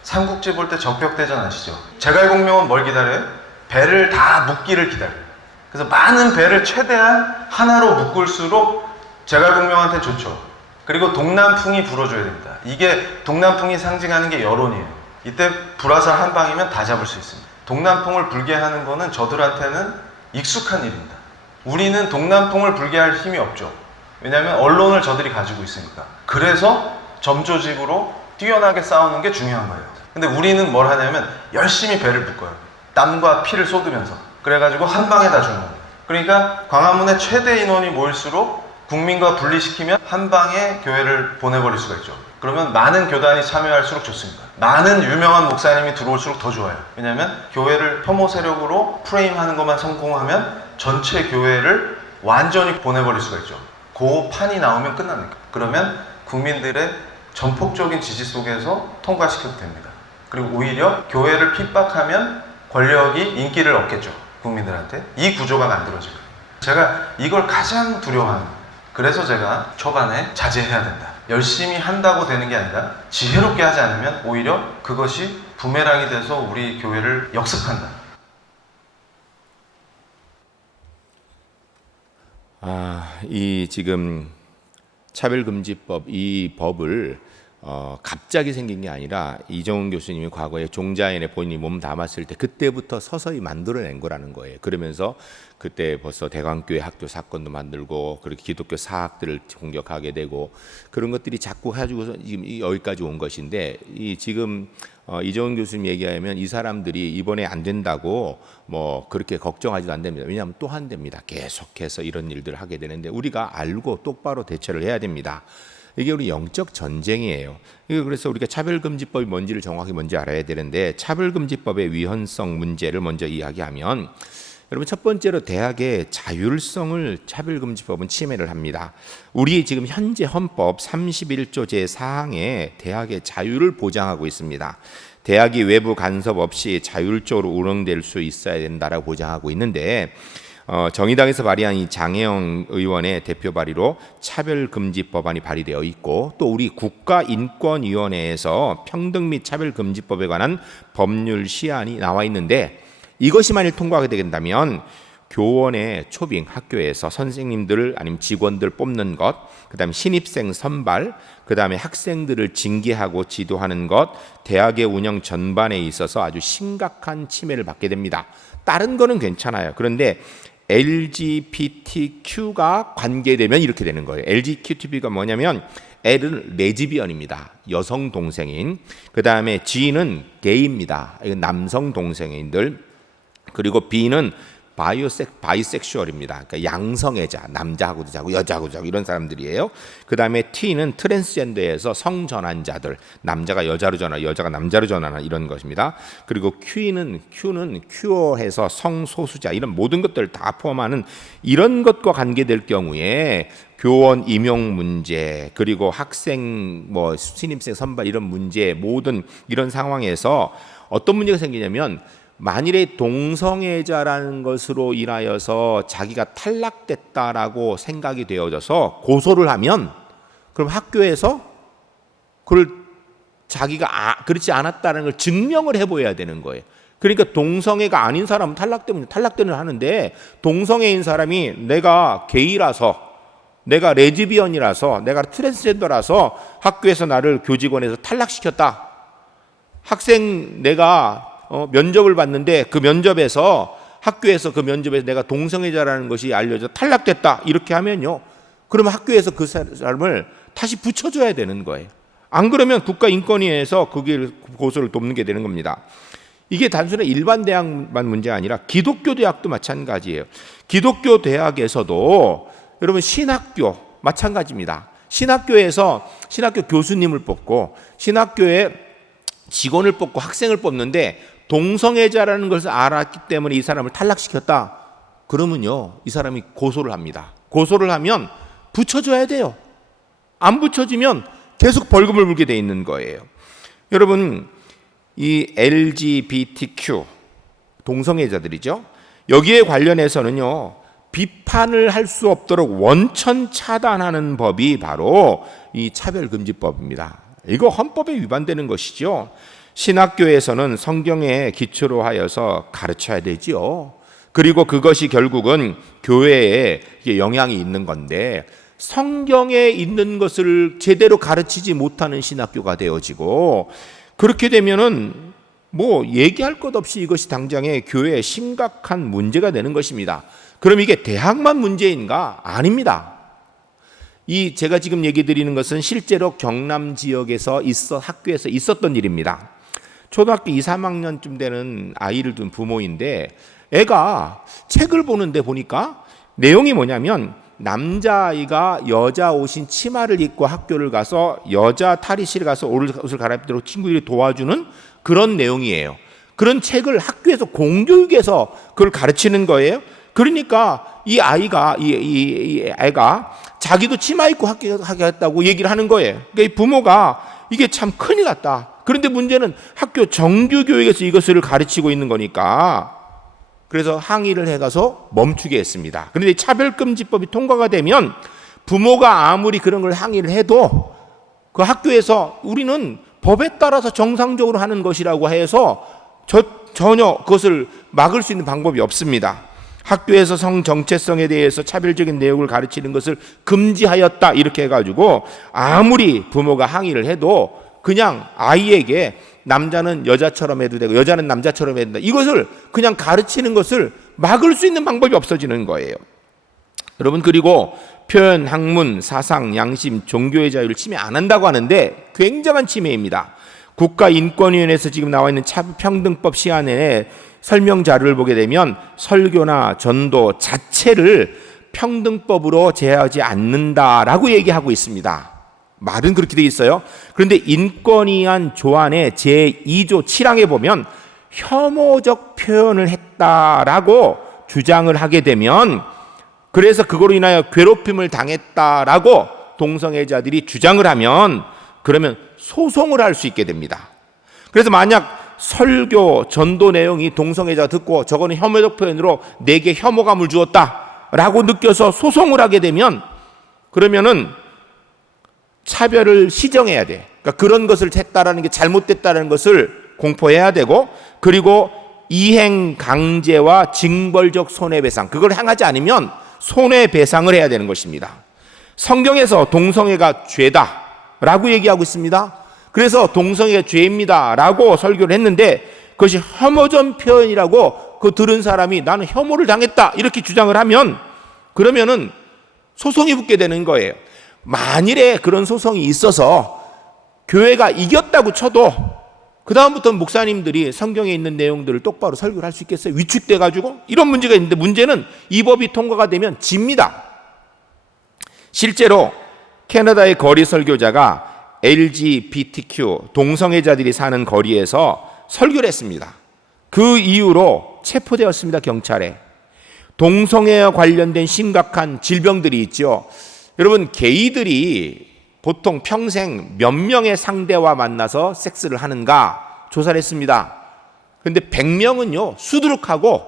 삼국지 볼 때 적벽대전 아시죠? 제갈공명은 뭘 기다려요? 배를 다 묶기를 기다려요. 그래서 많은 배를 최대한 하나로 묶을수록 제갈공명한테 좋죠. 그리고 동남풍이 불어줘야 됩니다. 이게 동남풍이 상징하는 게 여론이에요. 이때 불화살 한 방이면 다 잡을 수 있습니다. 동남풍을 불게 하는 거는 저들한테는 익숙한 일입니다. 우리는 동남풍을 불게 할 힘이 없죠. 왜냐하면 언론을 저들이 가지고 있으니까. 그래서 점조직으로 뛰어나게 싸우는 게 중요한 거예요. 근데 우리는 뭘 하냐면 열심히 배를 묶어요. 땀과 피를 쏟으면서. 그래가지고 한 방에 다 주는 거예요. 그러니까 광화문에 최대 인원이 모일수록 국민과 분리시키면 한 방에 교회를 보내버릴 수가 있죠. 그러면 많은 교단이 참여할수록 좋습니다. 많은 유명한 목사님이 들어올수록 더 좋아요. 왜냐하면 교회를 혐오 세력으로 프레임하는 것만 성공하면 전체 교회를 완전히 보내버릴 수가 있죠. 그 판이 나오면 끝납니다. 그러면 국민들의 전폭적인 지지 속에서 통과시켜도 됩니다. 그리고 오히려 교회를 핍박하면 권력이 인기를 얻겠죠. 국민들한테. 이 구조가 만들어져요. 제가 이걸 가장 두려워합니다. 그래서 제가 초반에 자제해야 된다. 열심히 한다고 되는 게 아니라 지혜롭게 하지 않으면 오히려 그것이 부메랑이 돼서 우리 교회를 역습한다. 이 지금 차별금지법, 이 법을 갑자기 생긴 게 아니라 이정훈 교수님이 과거에 종자연에 본인이 몸 담았을 때 그때부터 서서히 만들어낸 거라는 거예요. 그러면서 그때 벌써 대광교회 학교 사건도 만들고 그렇게 기독교 사학들을 공격하게 되고 그런 것들이 자꾸 해가지고서 지금 여기까지 온 것인데, 이 지금 이정훈 교수님 얘기하면 이 사람들이 이번에 안 된다고 뭐 그렇게 걱정하지도 안 됩니다. 왜냐하면 또 한답니다. 계속해서 이런 일들을 하게 되는데 우리가 알고 똑바로 대처를 해야 됩니다. 이게 우리 영적 전쟁이에요. 그래서 우리가 차별금지법이 뭔지를 정확히 먼저 알아야 되는데, 차별금지법의 위헌성 문제를 먼저 이야기하면, 여러분 첫 번째로 대학의 자율성을 차별금지법은 침해를 합니다. 우리 지금 현재 헌법 31조 제4항에 대학의 자유를 보장하고 있습니다. 대학이 외부 간섭 없이 자율적으로 운영될 수 있어야 된다라고 보장하고 있는데, 정의당에서 발의한 이 장혜영 의원의 대표 발의로 차별금지 법안이 발의되어 있고, 또 우리 국가인권위원회에서 평등 및 차별금지법에 관한 법률 시안이 나와 있는데, 이것이 만일 통과하게 된다면 교원의 초빙, 학교에서 선생님들 아니면 직원들 뽑는 것, 그 다음에 신입생 선발, 그 다음에 학생들을 징계하고 지도하는 것, 대학의 운영 전반에 있어서 아주 심각한 침해를 받게 됩니다. 다른 거는 괜찮아요. 그런데 LGBTQ가 관계되면 이렇게 되는 거예요. LGBTQ가 뭐냐면 L은 레즈비언입니다. 여성 동성애인. 그 다음에 G는 게이입니다. 이건 남성 동성애인들. 그리고 B는 바이섹슈얼입니다. 그러니까 양성애자, 남자하고도 자고 여자하고도 자고 이런 사람들이에요. 그 다음에 T는 트랜스젠더에서 성전환자들, 남자가 여자로 전환, 여자가 남자로 전환하는 이런 것입니다. 그리고 Q는 큐어해서 성소수자, 이런 모든 것들을 다 포함하는 이런 것과 관계될 경우에 교원 임용 문제, 그리고 학생 신입생 선발 이런 문제, 모든 이런 상황에서 어떤 문제가 생기냐면, 만일에 동성애자라는 것으로 인하여서 자기가 탈락됐다라고 생각이 되어져서 고소를 하면, 그럼 학교에서 그걸 자기가 그렇지 않았다는 걸 증명을 해보여야 되는 거예요. 그러니까 동성애가 아닌 사람은 탈락되는 하는데, 동성애인 사람이 내가 게이라서, 내가 레즈비언이라서, 내가 트랜스젠더라서 학교에서 나를 교직원에서 탈락시켰다. 학생 내가 면접을 봤는데 그 면접에서 내가 동성애자라는 것이 알려져 탈락됐다. 이렇게 하면요, 그러면 학교에서 그 사람을 다시 붙여줘야 되는 거예요. 안 그러면 국가인권위에서 고소를 돕는 게 되는 겁니다. 이게 단순히 일반 대학만 문제가 아니라 기독교 대학도 마찬가지예요. 기독교 대학에서도 여러분 신학교 마찬가지입니다. 신학교에서 신학교 교수님을 뽑고 신학교에 직원을 뽑고 학생을 뽑는데 동성애자라는 것을 알았기 때문에 이 사람을 탈락시켰다. 그러면요, 이 사람이 고소를 합니다. 고소를 하면 붙여줘야 돼요. 안 붙여지면 계속 벌금을 물게 돼 있는 거예요. 여러분, 이 LGBTQ 동성애자들이죠. 여기에 관련해서는요, 비판을 할 수 없도록 원천 차단하는 법이 바로 이 차별금지법입니다. 이거 헌법에 위반되는 것이죠. 신학교에서는 성경에 기초로 하여서 가르쳐야 되지요. 그리고 그것이 결국은 교회에 영향이 있는 건데, 성경에 있는 것을 제대로 가르치지 못하는 신학교가 되어지고, 그렇게 되면은 뭐 얘기할 것 없이 이것이 당장에 교회에 심각한 문제가 되는 것입니다. 그럼 이게 대학만 문제인가? 아닙니다. 제가 지금 얘기 드리는 것은 실제로 경남 지역에서 학교에서 있었던 일입니다. 초등학교 2, 3학년쯤 되는 아이를 둔 부모인데, 애가 책을 보는데 보니까 내용이 뭐냐면, 남자아이가 여자 옷인 치마를 입고 학교를 가서 여자 탈의실에 가서 옷을 갈아입도록 친구들이 도와주는 그런 내용이에요. 그런 책을 학교에서 공교육에서 그걸 가르치는 거예요. 그러니까 이 애가 자기도 치마 입고 하겠다고 얘기를 하는 거예요. 그러니까 이 부모가 이게 참 큰일 났다. 그런데 문제는 학교 정규교육에서 이것을 가르치고 있는 거니까, 그래서 항의를 해가서 멈추게 했습니다. 그런데 차별금지법이 통과가 되면 부모가 아무리 그런 걸 항의를 해도 그 학교에서 우리는 법에 따라서 정상적으로 하는 것이라고 해서 전혀 그것을 막을 수 있는 방법이 없습니다. 학교에서 성 정체성에 대해서 차별적인 내용을 가르치는 것을 금지하였다, 이렇게 해가지고 아무리 부모가 항의를 해도 그냥 아이에게 남자는 여자처럼 해도 되고 여자는 남자처럼 해도 된다, 이것을 그냥 가르치는 것을 막을 수 있는 방법이 없어지는 거예요. 여러분, 그리고 표현, 학문, 사상, 양심, 종교의 자유를 침해 안 한다고 하는데 굉장한 침해입니다. 국가인권위원회에서 지금 나와 있는 평등법 시안에 설명 자료를 보게 되면 설교나 전도 자체를 평등법으로 제하지 않는다라고 얘기하고 있습니다. 말은 그렇게 되어 있어요. 그런데 인권위안 조안의 제2조 7항에 보면 혐오적 표현을 했다라고 주장을 하게 되면, 그래서 그거로 인하여 괴롭힘을 당했다라고 동성애자들이 주장을 하면, 그러면 소송을 할 수 있게 됩니다. 그래서 만약 설교, 전도 내용이 동성애자가 듣고 저거는 혐오적 표현으로 내게 혐오감을 주었다라고 느껴서 소송을 하게 되면, 그러면은 차별을 시정해야 돼. 그러니까 그런 것을 했다라는 게 잘못됐다는 것을 공포해야 되고, 그리고 이행 강제와 징벌적 손해배상, 그걸 행하지 않으면 손해배상을 해야 되는 것입니다. 성경에서 동성애가 죄다라고 얘기하고 있습니다. 그래서 동성애가 죄입니다라고 설교를 했는데, 그것이 혐오적 표현이라고 그 들은 사람이 나는 혐오를 당했다 이렇게 주장을 하면, 그러면은 소송이 붙게 되는 거예요. 만일에 그런 소송이 있어서 교회가 이겼다고 쳐도 그 다음부터 목사님들이 성경에 있는 내용들을 똑바로 설교를 할 수 있겠어요? 위축돼 가지고 이런 문제가 있는데, 문제는 이 법이 통과가 되면 집니다. 실제로 캐나다의 거리 설교자가 LGBTQ 동성애자들이 사는 거리에서 설교를 했습니다. 그 이후로 체포되었습니다, 경찰에. 동성애와 관련된 심각한 질병들이 있죠. 여러분, 게이들이 보통 평생 몇 명의 상대와 만나서 섹스를 하는가 조사를 했습니다. 그런데 100명은요 수두룩하고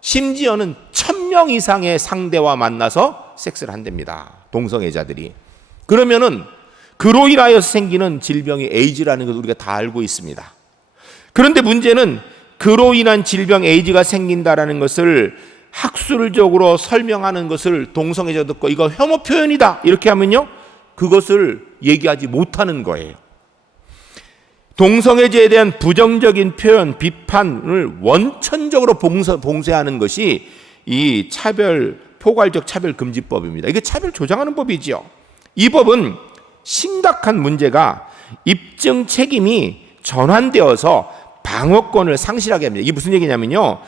심지어는 1000명 이상의 상대와 만나서 섹스를 한답니다, 동성애자들이. 그러면은 그로 인하여서 생기는 질병이 에이즈라는 것을 우리가 다 알고 있습니다. 그런데 문제는 그로 인한 질병 에이즈가 생긴다라는 것을 학술적으로 설명하는 것을 동성애자 듣고 이거 혐오 표현이다 이렇게 하면요, 그것을 얘기하지 못하는 거예요. 동성애자에 대한 부정적인 표현, 비판을 원천적으로 봉쇄하는 것이 이 포괄적 차별금지법입니다. 이게 차별 조장하는 법이지요. 이 법은 심각한 문제가 입증 책임이 전환되어서 방어권을 상실하게 합니다. 이게 무슨 얘기냐면요,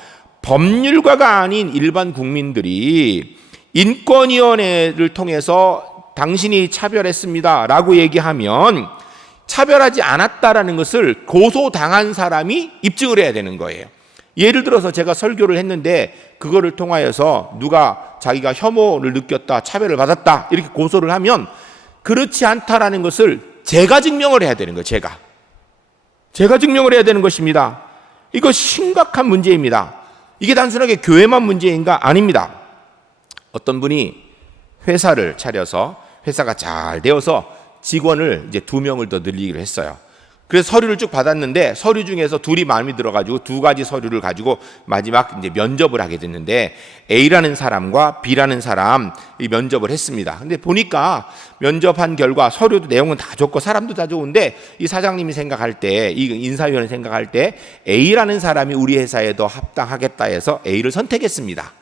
법률가가 아닌 일반 국민들이 인권위원회를 통해서 당신이 차별했습니다 라고 얘기하면 차별하지 않았다라는 것을 고소당한 사람이 입증을 해야 되는 거예요. 예를 들어서 제가 설교를 했는데 그거를 통하여서 누가 자기가 혐오를 느꼈다, 차별을 받았다 이렇게 고소를 하면 그렇지 않다라는 것을 제가 증명을 해야 되는 거예요. 제가 증명을 해야 되는 것입니다. 이거 심각한 문제입니다. 이게 단순하게 교회만 문제인가? 아닙니다. 어떤 분이 회사를 차려서 회사가 잘 되어서 직원을 이제 2명을 더 늘리기로 했어요. 그래서 서류를 쭉 받았는데 서류 중에서 둘이 마음이 들어가지고 2가지 서류를 가지고 마지막 이제 면접을 하게 됐는데 A라는 사람과 B라는 사람 이 면접을 했습니다. 근데 보니까 면접한 결과 서류도 내용은 다 좋고 사람도 다 좋은데 이 사장님이 생각할 때, 이 인사위원회 생각할 때 A라는 사람이 우리 회사에 더 합당하겠다 해서 A를 선택했습니다.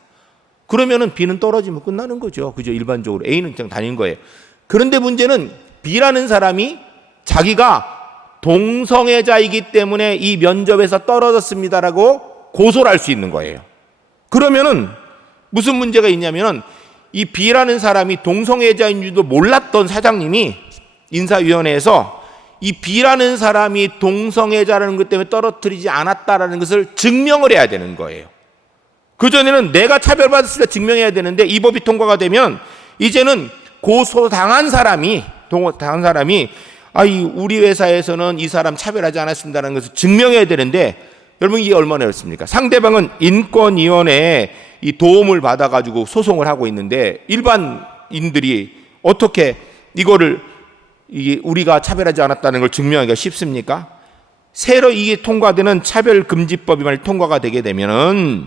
그러면은 B는 떨어지면 끝나는 거죠. 그죠? 일반적으로 A는 그냥 다닌 거예요. 그런데 문제는 B라는 사람이 자기가 동성애자이기 때문에 이 면접에서 떨어졌습니다라고 고소를 할 수 있는 거예요. 그러면은 무슨 문제가 있냐면은 이 B라는 사람이 동성애자인 줄도 몰랐던 사장님이 인사위원회에서 이 B라는 사람이 동성애자라는 것 때문에 떨어뜨리지 않았다라는 것을 증명을 해야 되는 거예요. 그전에는 내가 차별받았을 때 증명해야 되는데 이 법이 통과가 되면 이제는 고소당한 사람이 우리 회사에서는 이 사람 차별하지 않았습니다라는 것을 증명해야 되는데 여러분 이게 얼마나 어렵습니까? 상대방은 인권위원회에 이 도움을 받아가지고 소송을 하고 있는데 일반인들이 어떻게 이거를 우리가 차별하지 않았다는 걸 증명하기가 쉽습니까? 새로 이게 통과되는 차별금지법이 만약 통과가 되게 되면은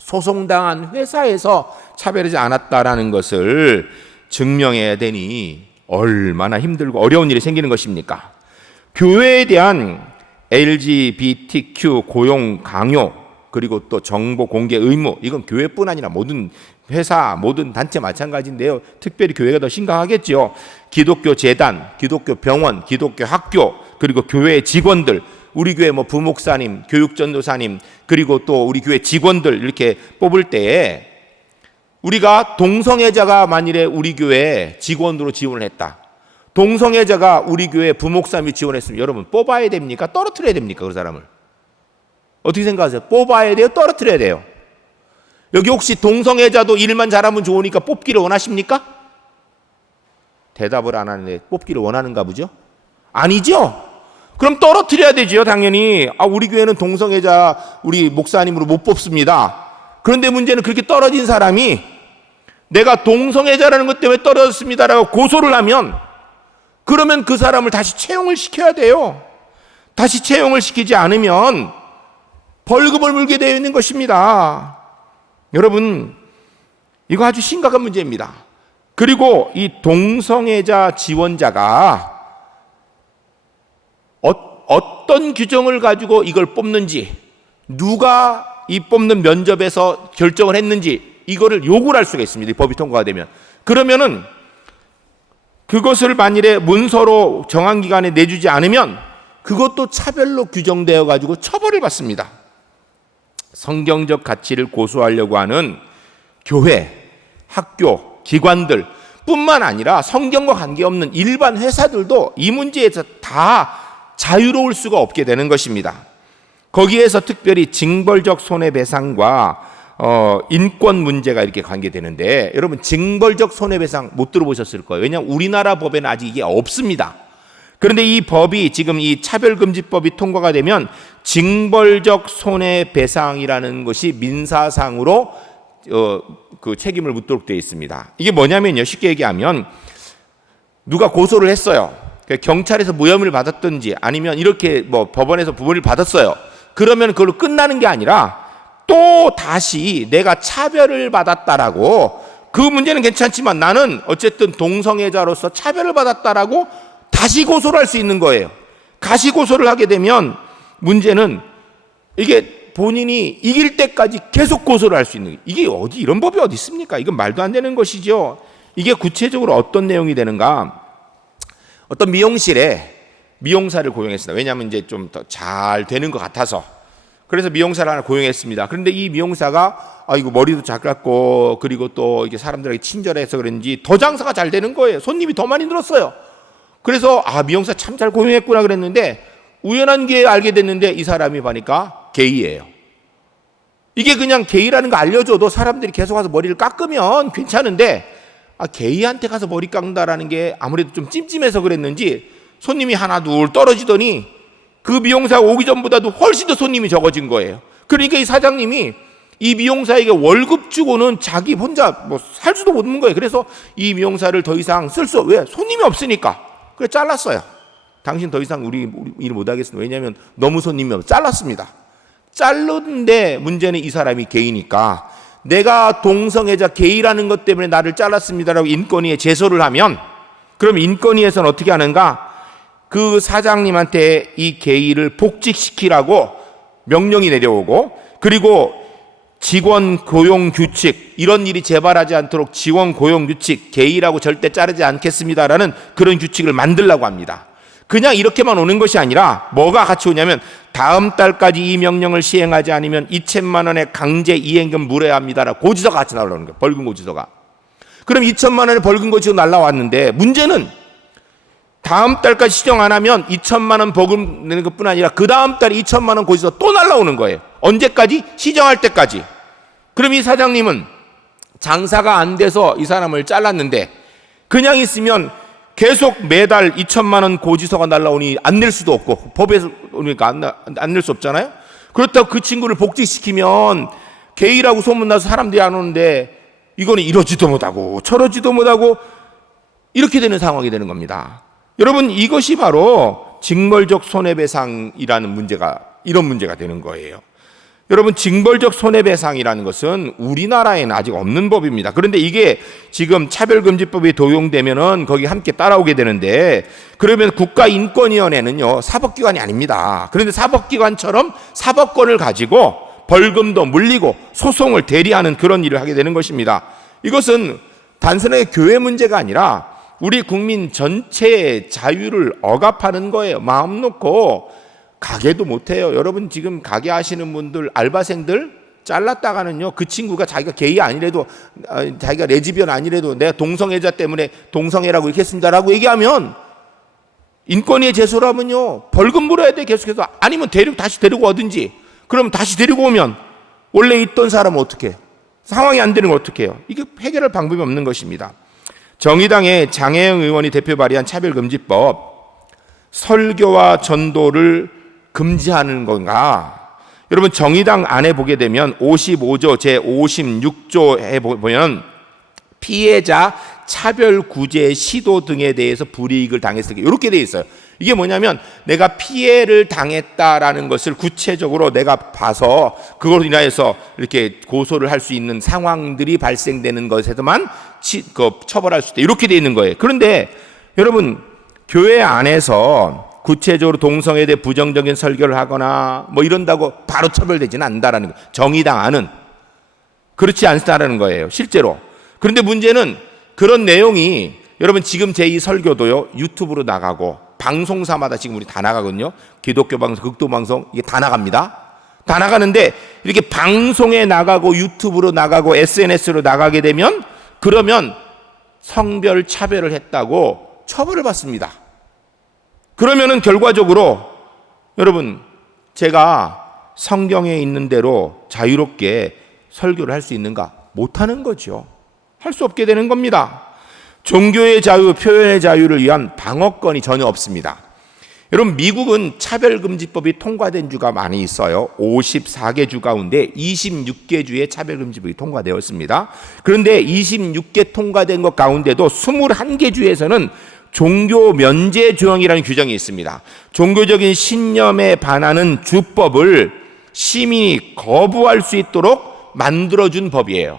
소송당한 회사에서 차별하지 않았다라는 것을 증명해야 되니 얼마나 힘들고 어려운 일이 생기는 것입니까? 교회에 대한 LGBTQ 고용 강요 그리고 또 정보 공개 의무, 이건 교회뿐 아니라 모든 회사, 모든 단체 마찬가지인데요. 특별히 교회가 더 심각하겠죠. 기독교 재단, 기독교 병원, 기독교 학교, 그리고 교회 직원들, 우리 교회 부목사님, 교육전도사님, 그리고 또 우리 교회 직원들 이렇게 뽑을 때에 우리가 동성애자가 만일에 우리 교회 직원으로 지원을 했다. 동성애자가 우리 교회 부목사님이 지원했으면 여러분 뽑아야 됩니까? 떨어뜨려야 됩니까? 그 사람을. 어떻게 생각하세요? 뽑아야 돼요? 떨어뜨려야 돼요? 여기 혹시 동성애자도 일만 잘하면 좋으니까 뽑기를 원하십니까? 대답을 안 하는데 뽑기를 원하는가 보죠? 아니죠? 그럼 떨어뜨려야 되죠, 당연히. 우리 교회는 동성애자 우리 목사님으로 못 뽑습니다. 그런데 문제는 그렇게 떨어진 사람이 내가 동성애자라는 것 때문에 떨어졌습니다라고 고소를 하면 그러면 그 사람을 다시 채용을 시켜야 돼요. 다시 채용을 시키지 않으면 벌금을 물게 되어 있는 것입니다. 여러분, 이거 아주 심각한 문제입니다. 그리고 이 동성애자 지원자가 어떤 규정을 가지고 이걸 뽑는지, 누가 이 뽑는 면접에서 결정을 했는지 이거를 요구를 할 수가 있습니다. 이 법이 통과가 되면. 그러면은 그것을 만일에 문서로 정한 기간에 내주지 않으면 그것도 차별로 규정되어 가지고 처벌을 받습니다. 성경적 가치를 고수하려고 하는 교회, 학교, 기관들 뿐만 아니라 성경과 관계없는 일반 회사들도 이 문제에서 다 자유로울 수가 없게 되는 것입니다. 거기에서 특별히 징벌적 손해배상과 인권 문제가 이렇게 관계되는데, 여러분 징벌적 손해배상 못 들어보셨을 거예요. 왜냐하면 우리나라 법에는 아직 이게 없습니다. 그런데 이 법이 지금 이 차별금지법이 통과가 되면 징벌적 손해배상이라는 것이 민사상으로 그 책임을 묻도록 되어 있습니다. 이게 뭐냐면요, 쉽게 얘기하면 누가 고소를 했어요. 경찰에서 무혐의를 받았든지 아니면 이렇게 뭐 법원에서 무혐의를 받았어요. 그러면 그걸로 끝나는 게 아니라 또 다시 내가 차별을 받았다라고, 그 문제는 괜찮지만 나는 어쨌든 동성애자로서 차별을 받았다라고 다시 고소를 할 수 있는 거예요. 다시 고소를 하게 되면 문제는 이게 본인이 이길 때까지 계속 고소를 할 수 있는, 이게 어디 이런 법이 어디 있습니까? 이건 말도 안 되는 것이죠. 이게 구체적으로 어떤 내용이 되는가? 어떤 미용실에 미용사를 고용했습니다. 왜냐하면 이제 좀 더 잘 되는 것 같아서. 그래서 미용사를 하나 고용했습니다. 그런데 이 미용사가 이거 머리도 잘 깎고 그리고 또 이게 사람들에게 친절해서 그런지 더 장사가 잘 되는 거예요. 손님이 더 많이 늘었어요. 그래서 미용사 참 잘 고용했구나 그랬는데 우연한 기회에 알게 됐는데 이 사람이 보니까 게이예요. 이게 그냥 게이라는 거 알려줘도 사람들이 계속 와서 머리를 깎으면 괜찮은데 게이한테 가서 머리 깎는다라는 게 아무래도 좀 찜찜해서 그랬는지 손님이 하나 둘 떨어지더니 그 미용사가 오기 전보다도 훨씬 더 손님이 적어진 거예요. 그러니까 이 사장님이 이 미용사에게 월급 주고는 자기 혼자 뭐 살 수도 없는 거예요. 그래서 이 미용사를 더 이상 왜? 손님이 없으니까. 그래서 잘랐어요. 당신 더 이상 우리 일 못하겠습니다. 왜냐하면 너무 손님이 없어서 잘랐습니다. 자르는데 문제는 이 사람이 게이니까 내가 동성애자 게이라는 것 때문에 나를 잘랐습니다라고 인권위에 제소를 하면, 그럼 인권위에서는 어떻게 하는가? 그 사장님한테 이 게이를 복직시키라고 명령이 내려오고, 그리고 직원 고용 규칙, 이런 일이 재발하지 않도록 직원 고용 규칙, 게이라고 절대 자르지 않겠습니다라는 그런 규칙을 만들라고 합니다. 그냥 이렇게만 오는 것이 아니라 뭐가 같이 오냐면 다음 달까지 이 명령을 시행하지 않으면 2천만 원의 강제 이행금 물어야 합니다라고 고지서가 같이 나오는 거예요. 벌금 고지서가. 그럼 2천만 원의 벌금 고지서 날라왔는데 문제는 다음 달까지 시정 안 하면 2천만 원 벌금 내는 것뿐 아니라 그 다음 달에 2천만 원 고지서 또 날라오는 거예요. 언제까지? 시정할 때까지. 그럼 이 사장님은 장사가 안 돼서 이 사람을 잘랐는데 그냥 있으면 계속 매달 2천만 원 고지서가 날라오니 안 낼 수도 없고, 법에서 오니까 안 낼 수 없잖아요. 그렇다고 그 친구를 복직시키면 게이라고 소문나서 사람들이 안 오는데 이거는 이러지도 못하고 저러지도 못하고 이렇게 되는 상황이 되는 겁니다. 여러분, 이것이 바로 징벌적 손해배상이라는 문제가, 이런 문제가 되는 거예요. 여러분, 징벌적 손해배상이라는 것은 우리나라에는 아직 없는 법입니다. 그런데 이게 지금 차별금지법이 도용되면은 거기 함께 따라오게 되는데, 그러면 국가인권위원회는요 사법기관이 아닙니다. 그런데 사법기관처럼 사법권을 가지고 벌금도 물리고 소송을 대리하는 그런 일을 하게 되는 것입니다. 이것은 단순하게 교회 문제가 아니라 우리 국민 전체의 자유를 억압하는 거예요. 마음 놓고 가게도 못해요. 여러분, 지금 가게 하시는 분들, 알바생들 잘랐다가는요 그 친구가 자기가 게이 아니래도, 자기가 레즈비언 아니래도 내가 동성애자 때문에 동성애라고 이렇게 했습니다라고 얘기하면 인권위에 제소를 하면요 벌금 물어야 돼. 계속해서. 아니면 다시 데리고 오든지. 그럼 다시 데리고 오면 원래 있던 사람은 어떻게 해요? 상황이 안 되는 건 어떻게 해요? 이게 해결할 방법이 없는 것입니다. 정의당의 장혜영 의원이 대표 발의한 차별금지법, 설교와 전도를 금지하는 건가? 여러분, 정의당 안에 보게 되면 55조 제56조에 보면 피해자 차별 구제 시도 등에 대해서 불이익을 당했을 때 이렇게 돼 있어요. 이게 뭐냐면 내가 피해를 당했다라는 것을 구체적으로 내가 봐서 그걸로 인하여서 이렇게 고소를 할 수 있는 상황들이 발생되는 것에서만 처벌할 수 있다. 이렇게 돼 있는 거예요. 그런데 여러분, 교회 안에서 구체적으로 동성애에 대해 부정적인 설교를 하거나 뭐 이런다고 바로 처벌되지는 않는다라는 거예요. 정의당 안은 그렇지 않다라는 거예요, 실제로. 그런데 문제는 그런 내용이, 여러분 지금 제 이 설교도요 유튜브로 나가고 방송사마다 지금 우리 다 나가거든요. 기독교 방송, 극도 방송, 이게 다 나갑니다. 다 나가는데 이렇게 방송에 나가고 유튜브로 나가고 SNS로 나가게 되면 그러면 성별 차별을 했다고 처벌을 받습니다. 그러면은 결과적으로 여러분, 제가 성경에 있는 대로 자유롭게 설교를 할 수 있는가? 못하는 거죠. 할 수 없게 되는 겁니다. 종교의 자유, 표현의 자유를 위한 방어권이 전혀 없습니다. 여러분, 미국은 차별금지법이 통과된 주가 많이 있어요. 54개 주 가운데 26개 주의 차별금지법이 통과되었습니다. 그런데 26개 통과된 것 가운데도 21개 주에서는 종교 면제 조항이라는 규정이 있습니다. 종교적인 신념에 반하는 주법을 시민이 거부할 수 있도록 만들어준 법이에요.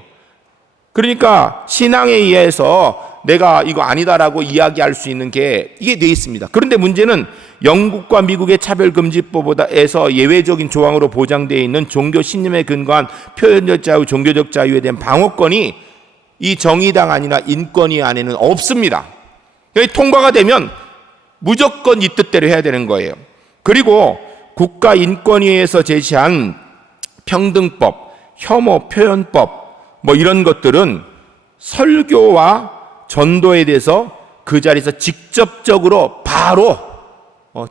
그러니까 신앙에 의해서 내가 이거 아니다라고 이야기할 수 있는 게 이게 돼 있습니다. 그런데 문제는 영국과 미국의 차별금지법에서 예외적인 조항으로 보장되어 있는 종교 신념에 근거한 표현적 자유, 종교적 자유에 대한 방어권이 이 정의당 안이나 인권위 안에는 없습니다. 여기 통과가 되면 무조건 이 뜻대로 해야 되는 거예요. 그리고 국가인권위에서 제시한 평등법, 혐오 표현법 뭐 이런 것들은 설교와 전도에 대해서 그 자리에서 직접적으로 바로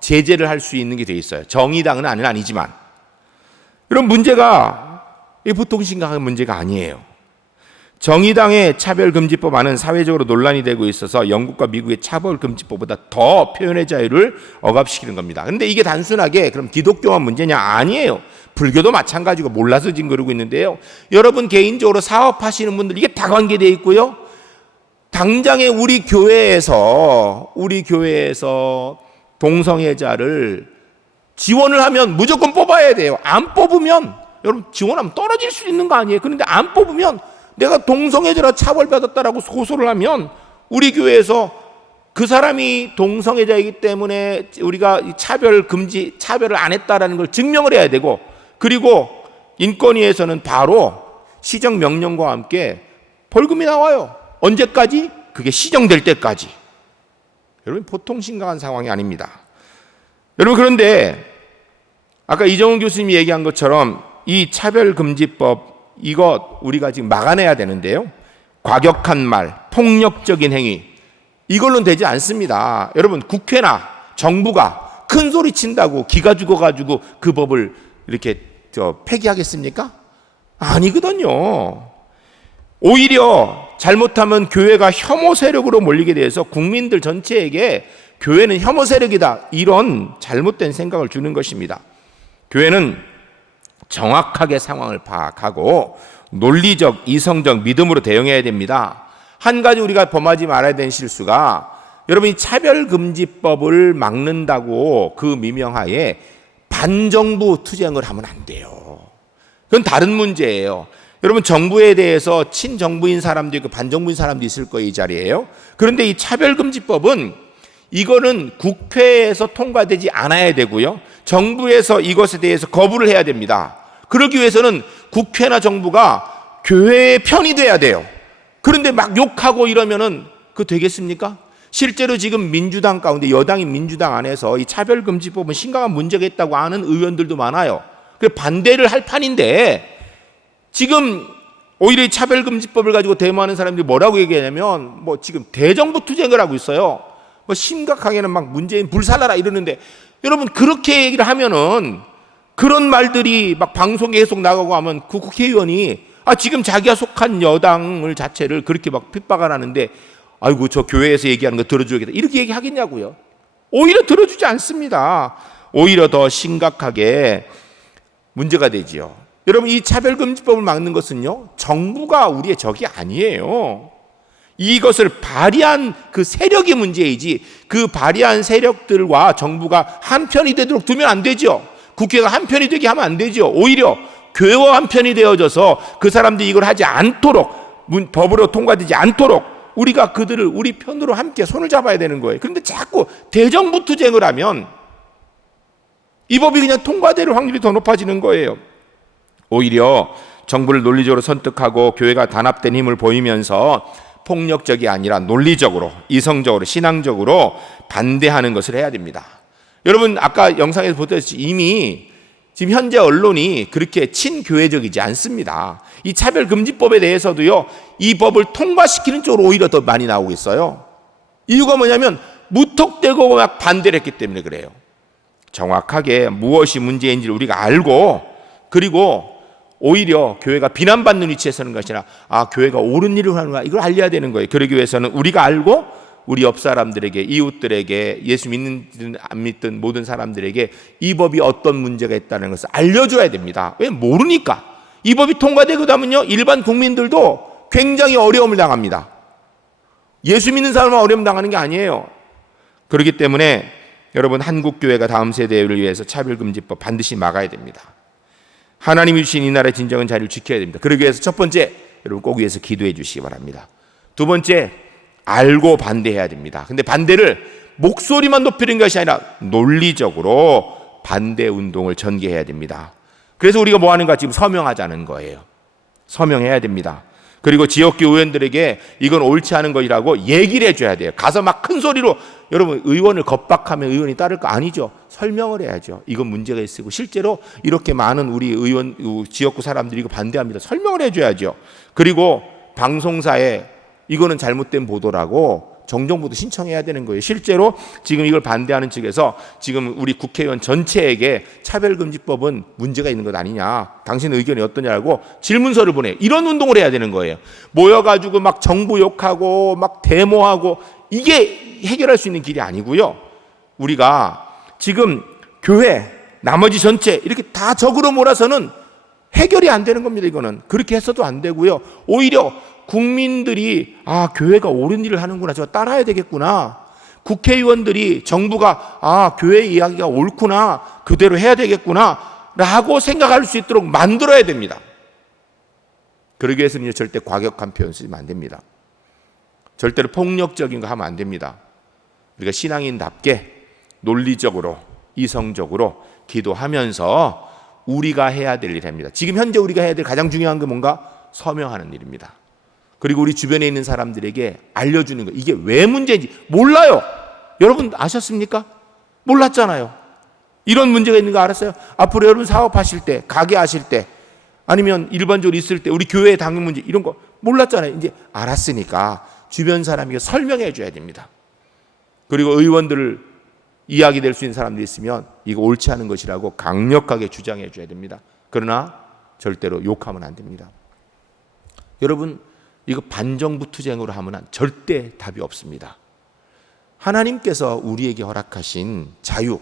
제재를 할 수 있는 게 돼 있어요. 정의당은 아니지만. 이런 문제가 보통 심각한 문제가 아니에요. 정의당의 차별금지법안은 사회적으로 논란이 되고 있어서 영국과 미국의 차별금지법보다 더 표현의 자유를 억압시키는 겁니다. 그런데 이게 단순하게 그럼 기독교만 문제냐? 아니에요. 불교도 마찬가지고 몰라서 지금 그러고 있는데요. 여러분 개인적으로 사업하시는 분들 이게 다 관계되어 있고요. 당장에 우리 교회에서 동성애자를 지원을 하면 무조건 뽑아야 돼요. 안 뽑으면 여러분 지원하면 떨어질 수 있는 거 아니에요. 그런데 안 뽑으면 내가 동성애자라 차별받았다라고 고소를 하면 우리 교회에서 그 사람이 동성애자이기 때문에 우리가 차별을 안 했다라는 걸 증명을 해야 되고, 그리고 인권위에서는 바로 시정명령과 함께 벌금이 나와요. 언제까지? 그게 시정될 때까지. 여러분 보통 심각한 상황이 아닙니다. 여러분 그런데 아까 이정훈 교수님이 얘기한 것처럼 이 차별금지법 이거 우리가 지금 막아내야 되는데요. 과격한 말, 폭력적인 행위 이걸로는 되지 않습니다. 여러분 국회나 정부가 큰 소리 친다고 기가 죽어가지고 그 법을 이렇게 폐기하겠습니까? 아니거든요. 오히려 잘못하면 교회가 혐오 세력으로 몰리게 돼서 국민들 전체에게 교회는 혐오 세력이다 이런 잘못된 생각을 주는 것입니다. 교회는 정확하게 상황을 파악하고 논리적, 이성적 믿음으로 대응해야 됩니다. 한 가지 우리가 범하지 말아야 되는 실수가 여러분이 차별금지법을 막는다고 그 미명하에 반정부 투쟁을 하면 안 돼요. 그건 다른 문제예요. 여러분 정부에 대해서 친정부인 사람도 있고 반정부인 사람도 있을 거예요, 이 자리에요. 그런데 이 차별금지법은 이거는 국회에서 통과되지 않아야 되고요. 정부에서 이것에 대해서 거부를 해야 됩니다. 그러기 위해서는 국회나 정부가 교회의 편이 돼야 돼요. 그런데 막 욕하고 이러면은 그거 되겠습니까? 실제로 지금 민주당 가운데 여당인 민주당 안에서 이 차별금지법은 심각한 문제가 있다고 아는 의원들도 많아요. 그래서 반대를 할 판인데 지금 오히려 이 차별금지법을 가지고 데모하는 사람들이 뭐라고 얘기하냐면 뭐 지금 대정부 투쟁을 하고 있어요. 뭐 심각하게는 막 문재인 불살라라 이러는데 여러분 그렇게 얘기를 하면은 그런 말들이 막 방송에 계속 나가고 하면 그 국회의원이 지금 자기가 속한 여당을 자체를 그렇게 막 핍박을 하는데 아이고 저 교회에서 얘기하는 거 들어줘야겠다 이렇게 얘기하겠냐고요. 오히려 들어주지 않습니다. 오히려 더 심각하게 문제가 되지요. 여러분 이 차별금지법을 막는 것은요 정부가 우리의 적이 아니에요. 이것을 발의한 그 세력이 문제이지 그 발의한 세력들과 정부가 한편이 되도록 두면 안 되죠. 국회가 한편이 되게 하면 안 되죠. 오히려 교회와 한편이 되어져서 그 사람들이 이걸 하지 않도록 법으로 통과되지 않도록 우리가 그들을 우리 편으로 함께 손을 잡아야 되는 거예요. 그런데 자꾸 대정부 투쟁을 하면 이 법이 그냥 통과될 확률이 더 높아지는 거예요. 오히려 정부를 논리적으로 설득하고 교회가 단합된 힘을 보이면서 폭력적이 아니라 논리적으로, 이성적으로, 신앙적으로 반대하는 것을 해야 됩니다. 여러분 아까 영상에서 보셨듯이 이미 지금 현재 언론이 그렇게 친교회적이지 않습니다. 이 차별금지법에 대해서도요 이 법을 통과시키는 쪽으로 오히려 더 많이 나오고 있어요. 이유가 뭐냐면 무턱대고 막 반대를 했기 때문에 그래요. 정확하게 무엇이 문제인지를 우리가 알고 그리고 오히려 교회가 비난받는 위치에 서는 것이 아니라 교회가 옳은 일을 하는구나 이걸 알려야 되는 거예요. 그러기 위해서는 우리가 알고 우리 옆 사람들에게 이웃들에게 예수 믿든 안 믿든 모든 사람들에게 이 법이 어떤 문제가 있다는 것을 알려줘야 됩니다. 왜? 모르니까. 이 법이 통과되고 나면요 일반 국민들도 굉장히 어려움을 당합니다. 예수 믿는 사람만 어려움 당하는 게 아니에요. 그렇기 때문에 여러분, 한국교회가 다음 세대를 위해서 차별금지법 반드시 막아야 됩니다. 하나님이 주신 이 나라의 진정한 자유를 지켜야 됩니다. 그러기 위해서 첫 번째, 여러분 꼭 위해서 기도해 주시기 바랍니다. 두 번째, 알고 반대해야 됩니다. 근데 반대를 목소리만 높이는 것이 아니라 논리적으로 반대 운동을 전개해야 됩니다. 그래서 우리가 뭐 하는가? 지금 서명하자는 거예요. 서명해야 됩니다. 그리고 지역구 의원들에게 이건 옳지 않은 것이라고 얘기를 해줘야 돼요. 가서 막 큰 소리로, 여러분 의원을 겁박하면 의원이 따를 거 아니죠. 설명을 해야죠. 이건 문제가 있고 실제로 이렇게 많은 우리 의원 지역구 사람들이 이거 반대합니다. 설명을 해줘야죠. 그리고 방송사에 이거는 잘못된 보도라고 정정보도 신청해야 되는 거예요. 실제로 지금 이걸 반대하는 측에서 지금 우리 국회의원 전체에게 차별금지법은 문제가 있는 것 아니냐, 당신 의견이 어떠냐고 질문서를 보내요. 이런 운동을 해야 되는 거예요. 모여가지고 막 정부 욕하고 막 데모하고, 이게 해결할 수 있는 길이 아니고요. 우리가 지금 교회 나머지 전체 이렇게 다 적으로 몰아서는 해결이 안 되는 겁니다. 이거는 그렇게 해서도 안 되고요. 오히려 국민들이 교회가 옳은 일을 하는구나, 저 따라야 되겠구나, 국회의원들이 정부가 교회 이야기가 옳구나, 그대로 해야 되겠구나 라고 생각할 수 있도록 만들어야 됩니다. 그러기 위해서는 절대 과격한 표현 쓰면 안 됩니다. 절대로 폭력적인 거 하면 안 됩니다. 우리가 신앙인답게 논리적으로 이성적으로 기도하면서 우리가 해야 될 일 합니다. 지금 현재 우리가 해야 될 가장 중요한 게 뭔가? 서명하는 일입니다. 그리고 우리 주변에 있는 사람들에게 알려주는 거, 이게 왜 문제인지 몰라요. 여러분 아셨습니까? 몰랐잖아요. 이런 문제가 있는 거 알았어요? 앞으로 여러분 사업하실 때, 가게 하실 때, 아니면 일반적으로 있을 때 우리 교회의 당연 문제 이런 거 몰랐잖아요. 이제 알았으니까 주변 사람에게 설명해 줘야 됩니다. 그리고 의원들을 이야기 될 수 있는 사람들이 있으면 이거 옳지 않은 것이라고 강력하게 주장해 줘야 됩니다. 그러나 절대로 욕하면 안 됩니다. 여러분, 이거 반정부 투쟁으로 하면 절대 답이 없습니다. 하나님께서 우리에게 허락하신 자유,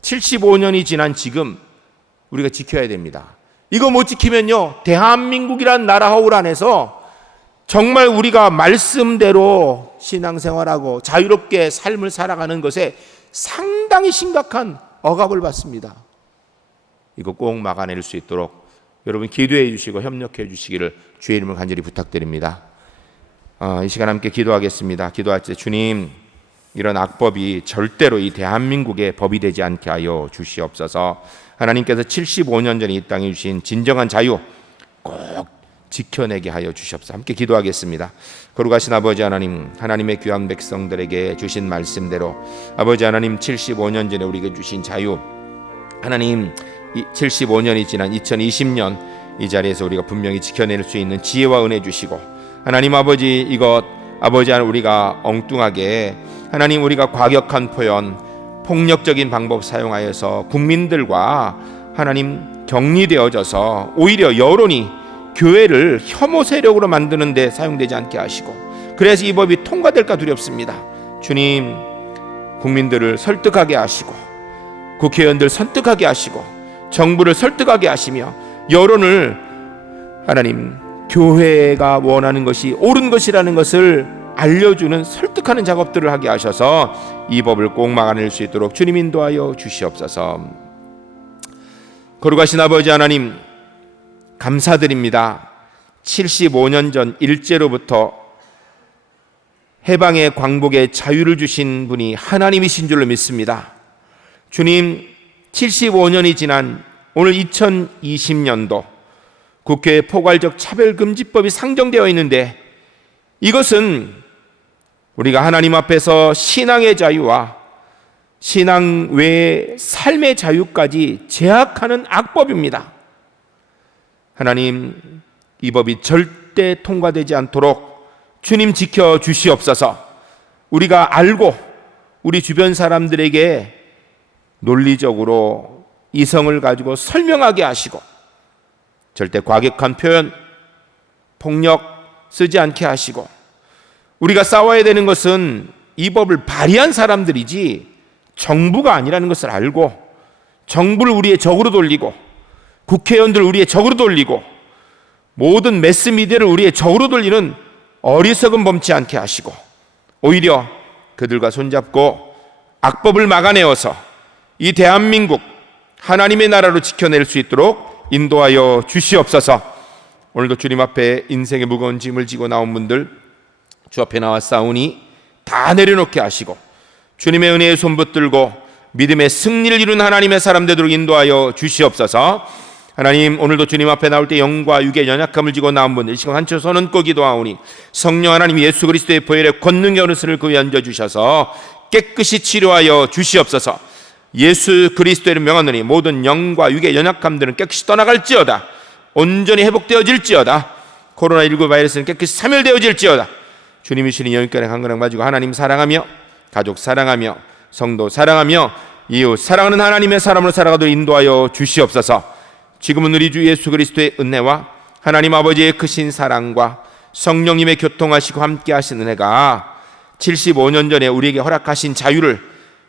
75년이 지난 지금 우리가 지켜야 됩니다. 이거 못 지키면요, 대한민국이란 나라 허울 안에서 정말 우리가 말씀대로 신앙생활하고 자유롭게 삶을 살아가는 것에 상당히 심각한 억압을 받습니다. 이거 꼭 막아낼 수 있도록 여러분 기도해 주시고 협력해 주시기를 주의 이름으로 간절히 부탁드립니다. 이 시간 함께 기도하겠습니다. 기도할 때 주님, 이런 악법이 절대로 이 대한민국의 법이 되지 않게 하여 주시옵소서. 하나님께서 75년 전에 이 땅에 주신 진정한 자유 꼭 지켜내게 하여 주시옵소서. 함께 기도하겠습니다. 거룩하신 아버지 하나님, 하나님의 귀한 백성들에게 주신 말씀대로 아버지 하나님, 75년 전에 우리에게 주신 자유, 하나님 75년이 지난 2020년 이 자리에서 우리가 분명히 지켜낼 수 있는 지혜와 은혜 주시고, 하나님 아버지, 이것 아버지 하나님, 우리가 엉뚱하게 하나님 우리가 과격한 표현, 폭력적인 방법 사용하여서 국민들과 하나님 격리되어져서 오히려 여론이 교회를 혐오 세력으로 만드는 데 사용되지 않게 하시고, 그래서 이 법이 통과될까 두렵습니다. 주님, 국민들을 설득하게 하시고 국회의원들 설득하게 하시고 정부를 설득하게 하시며 여론을 하나님 교회가 원하는 것이 옳은 것이라는 것을 알려주는 설득하는 작업들을 하게 하셔서 이 법을 꼭 막아낼 수 있도록 주님 인도하여 주시옵소서. 거룩하신 아버지 하나님, 감사드립니다. 75년 전 일제로부터 해방의 광복의 자유를 주신 분이 하나님이신 줄로 믿습니다. 주님, 75년이 지난 오늘 2020년도 국회에 포괄적 차별금지법이 상정되어 있는데, 이것은 우리가 하나님 앞에서 신앙의 자유와 신앙 외의 삶의 자유까지 제약하는 악법입니다. 하나님, 이 법이 절대 통과되지 않도록 주님 지켜 주시옵소서. 우리가 알고 우리 주변 사람들에게 논리적으로 이성을 가지고 설명하게 하시고, 절대 과격한 표현, 폭력 쓰지 않게 하시고, 우리가 싸워야 되는 것은 이 법을 발의한 사람들이지 정부가 아니라는 것을 알고, 정부를 우리의 적으로 돌리고 국회의원들을 우리의 적으로 돌리고 모든 매스미디어를 우리의 적으로 돌리는 어리석은 범치 않게 하시고, 오히려 그들과 손잡고 악법을 막아내어서 이 대한민국 하나님의 나라로 지켜낼 수 있도록 인도하여 주시옵소서. 오늘도 주님 앞에 인생의 무거운 짐을 지고 나온 분들 주 앞에 나와 싸우니 다 내려놓게 하시고 주님의 은혜의 손 붙들고 믿음의 승리를 이룬 하나님의 사람 되도록 인도하여 주시옵소서. 하나님, 오늘도 주님 앞에 나올 때 영과 육의 연약함을 지고 나온 분들 이 시간 한초 손은 꼭 기도하오니 성령 하나님 예수 그리스도의 보혈의 권능의 어르신을 그 위에 얹어주셔서 깨끗이 치료하여 주시옵소서. 예수 그리스도의 명하노니 모든 영과 육의 연약함들은 깨끗이 떠나갈지어다. 온전히 회복되어질지어다. 코로나19 바이러스는 깨끗이 사멸되어질지어다. 주님이 주신 영육간에 강건하게 가지고 하나님 사랑하며 가족 사랑하며 성도 사랑하며 이웃 사랑하는 하나님의 사람으로 살아가도록 인도하여 주시옵소서. 지금은 우리 주 예수 그리스도의 은혜와 하나님 아버지의 크신 사랑과 성령님의 교통하시고 함께 하신 은혜가 75년 전에 우리에게 허락하신 자유를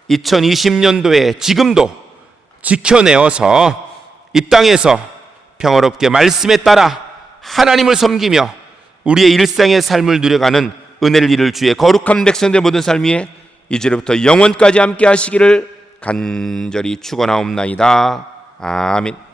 2020년도에 지금도 지켜내어서 이 땅에서 평화롭게 말씀에 따라 하나님을 섬기며 우리의 일상의 삶을 누려가는 은혜를 이룰 주의 거룩한 백성들 모든 삶 위에 이제로부터 영원까지 함께 하시기를 간절히 축원하옵나이다. 아멘.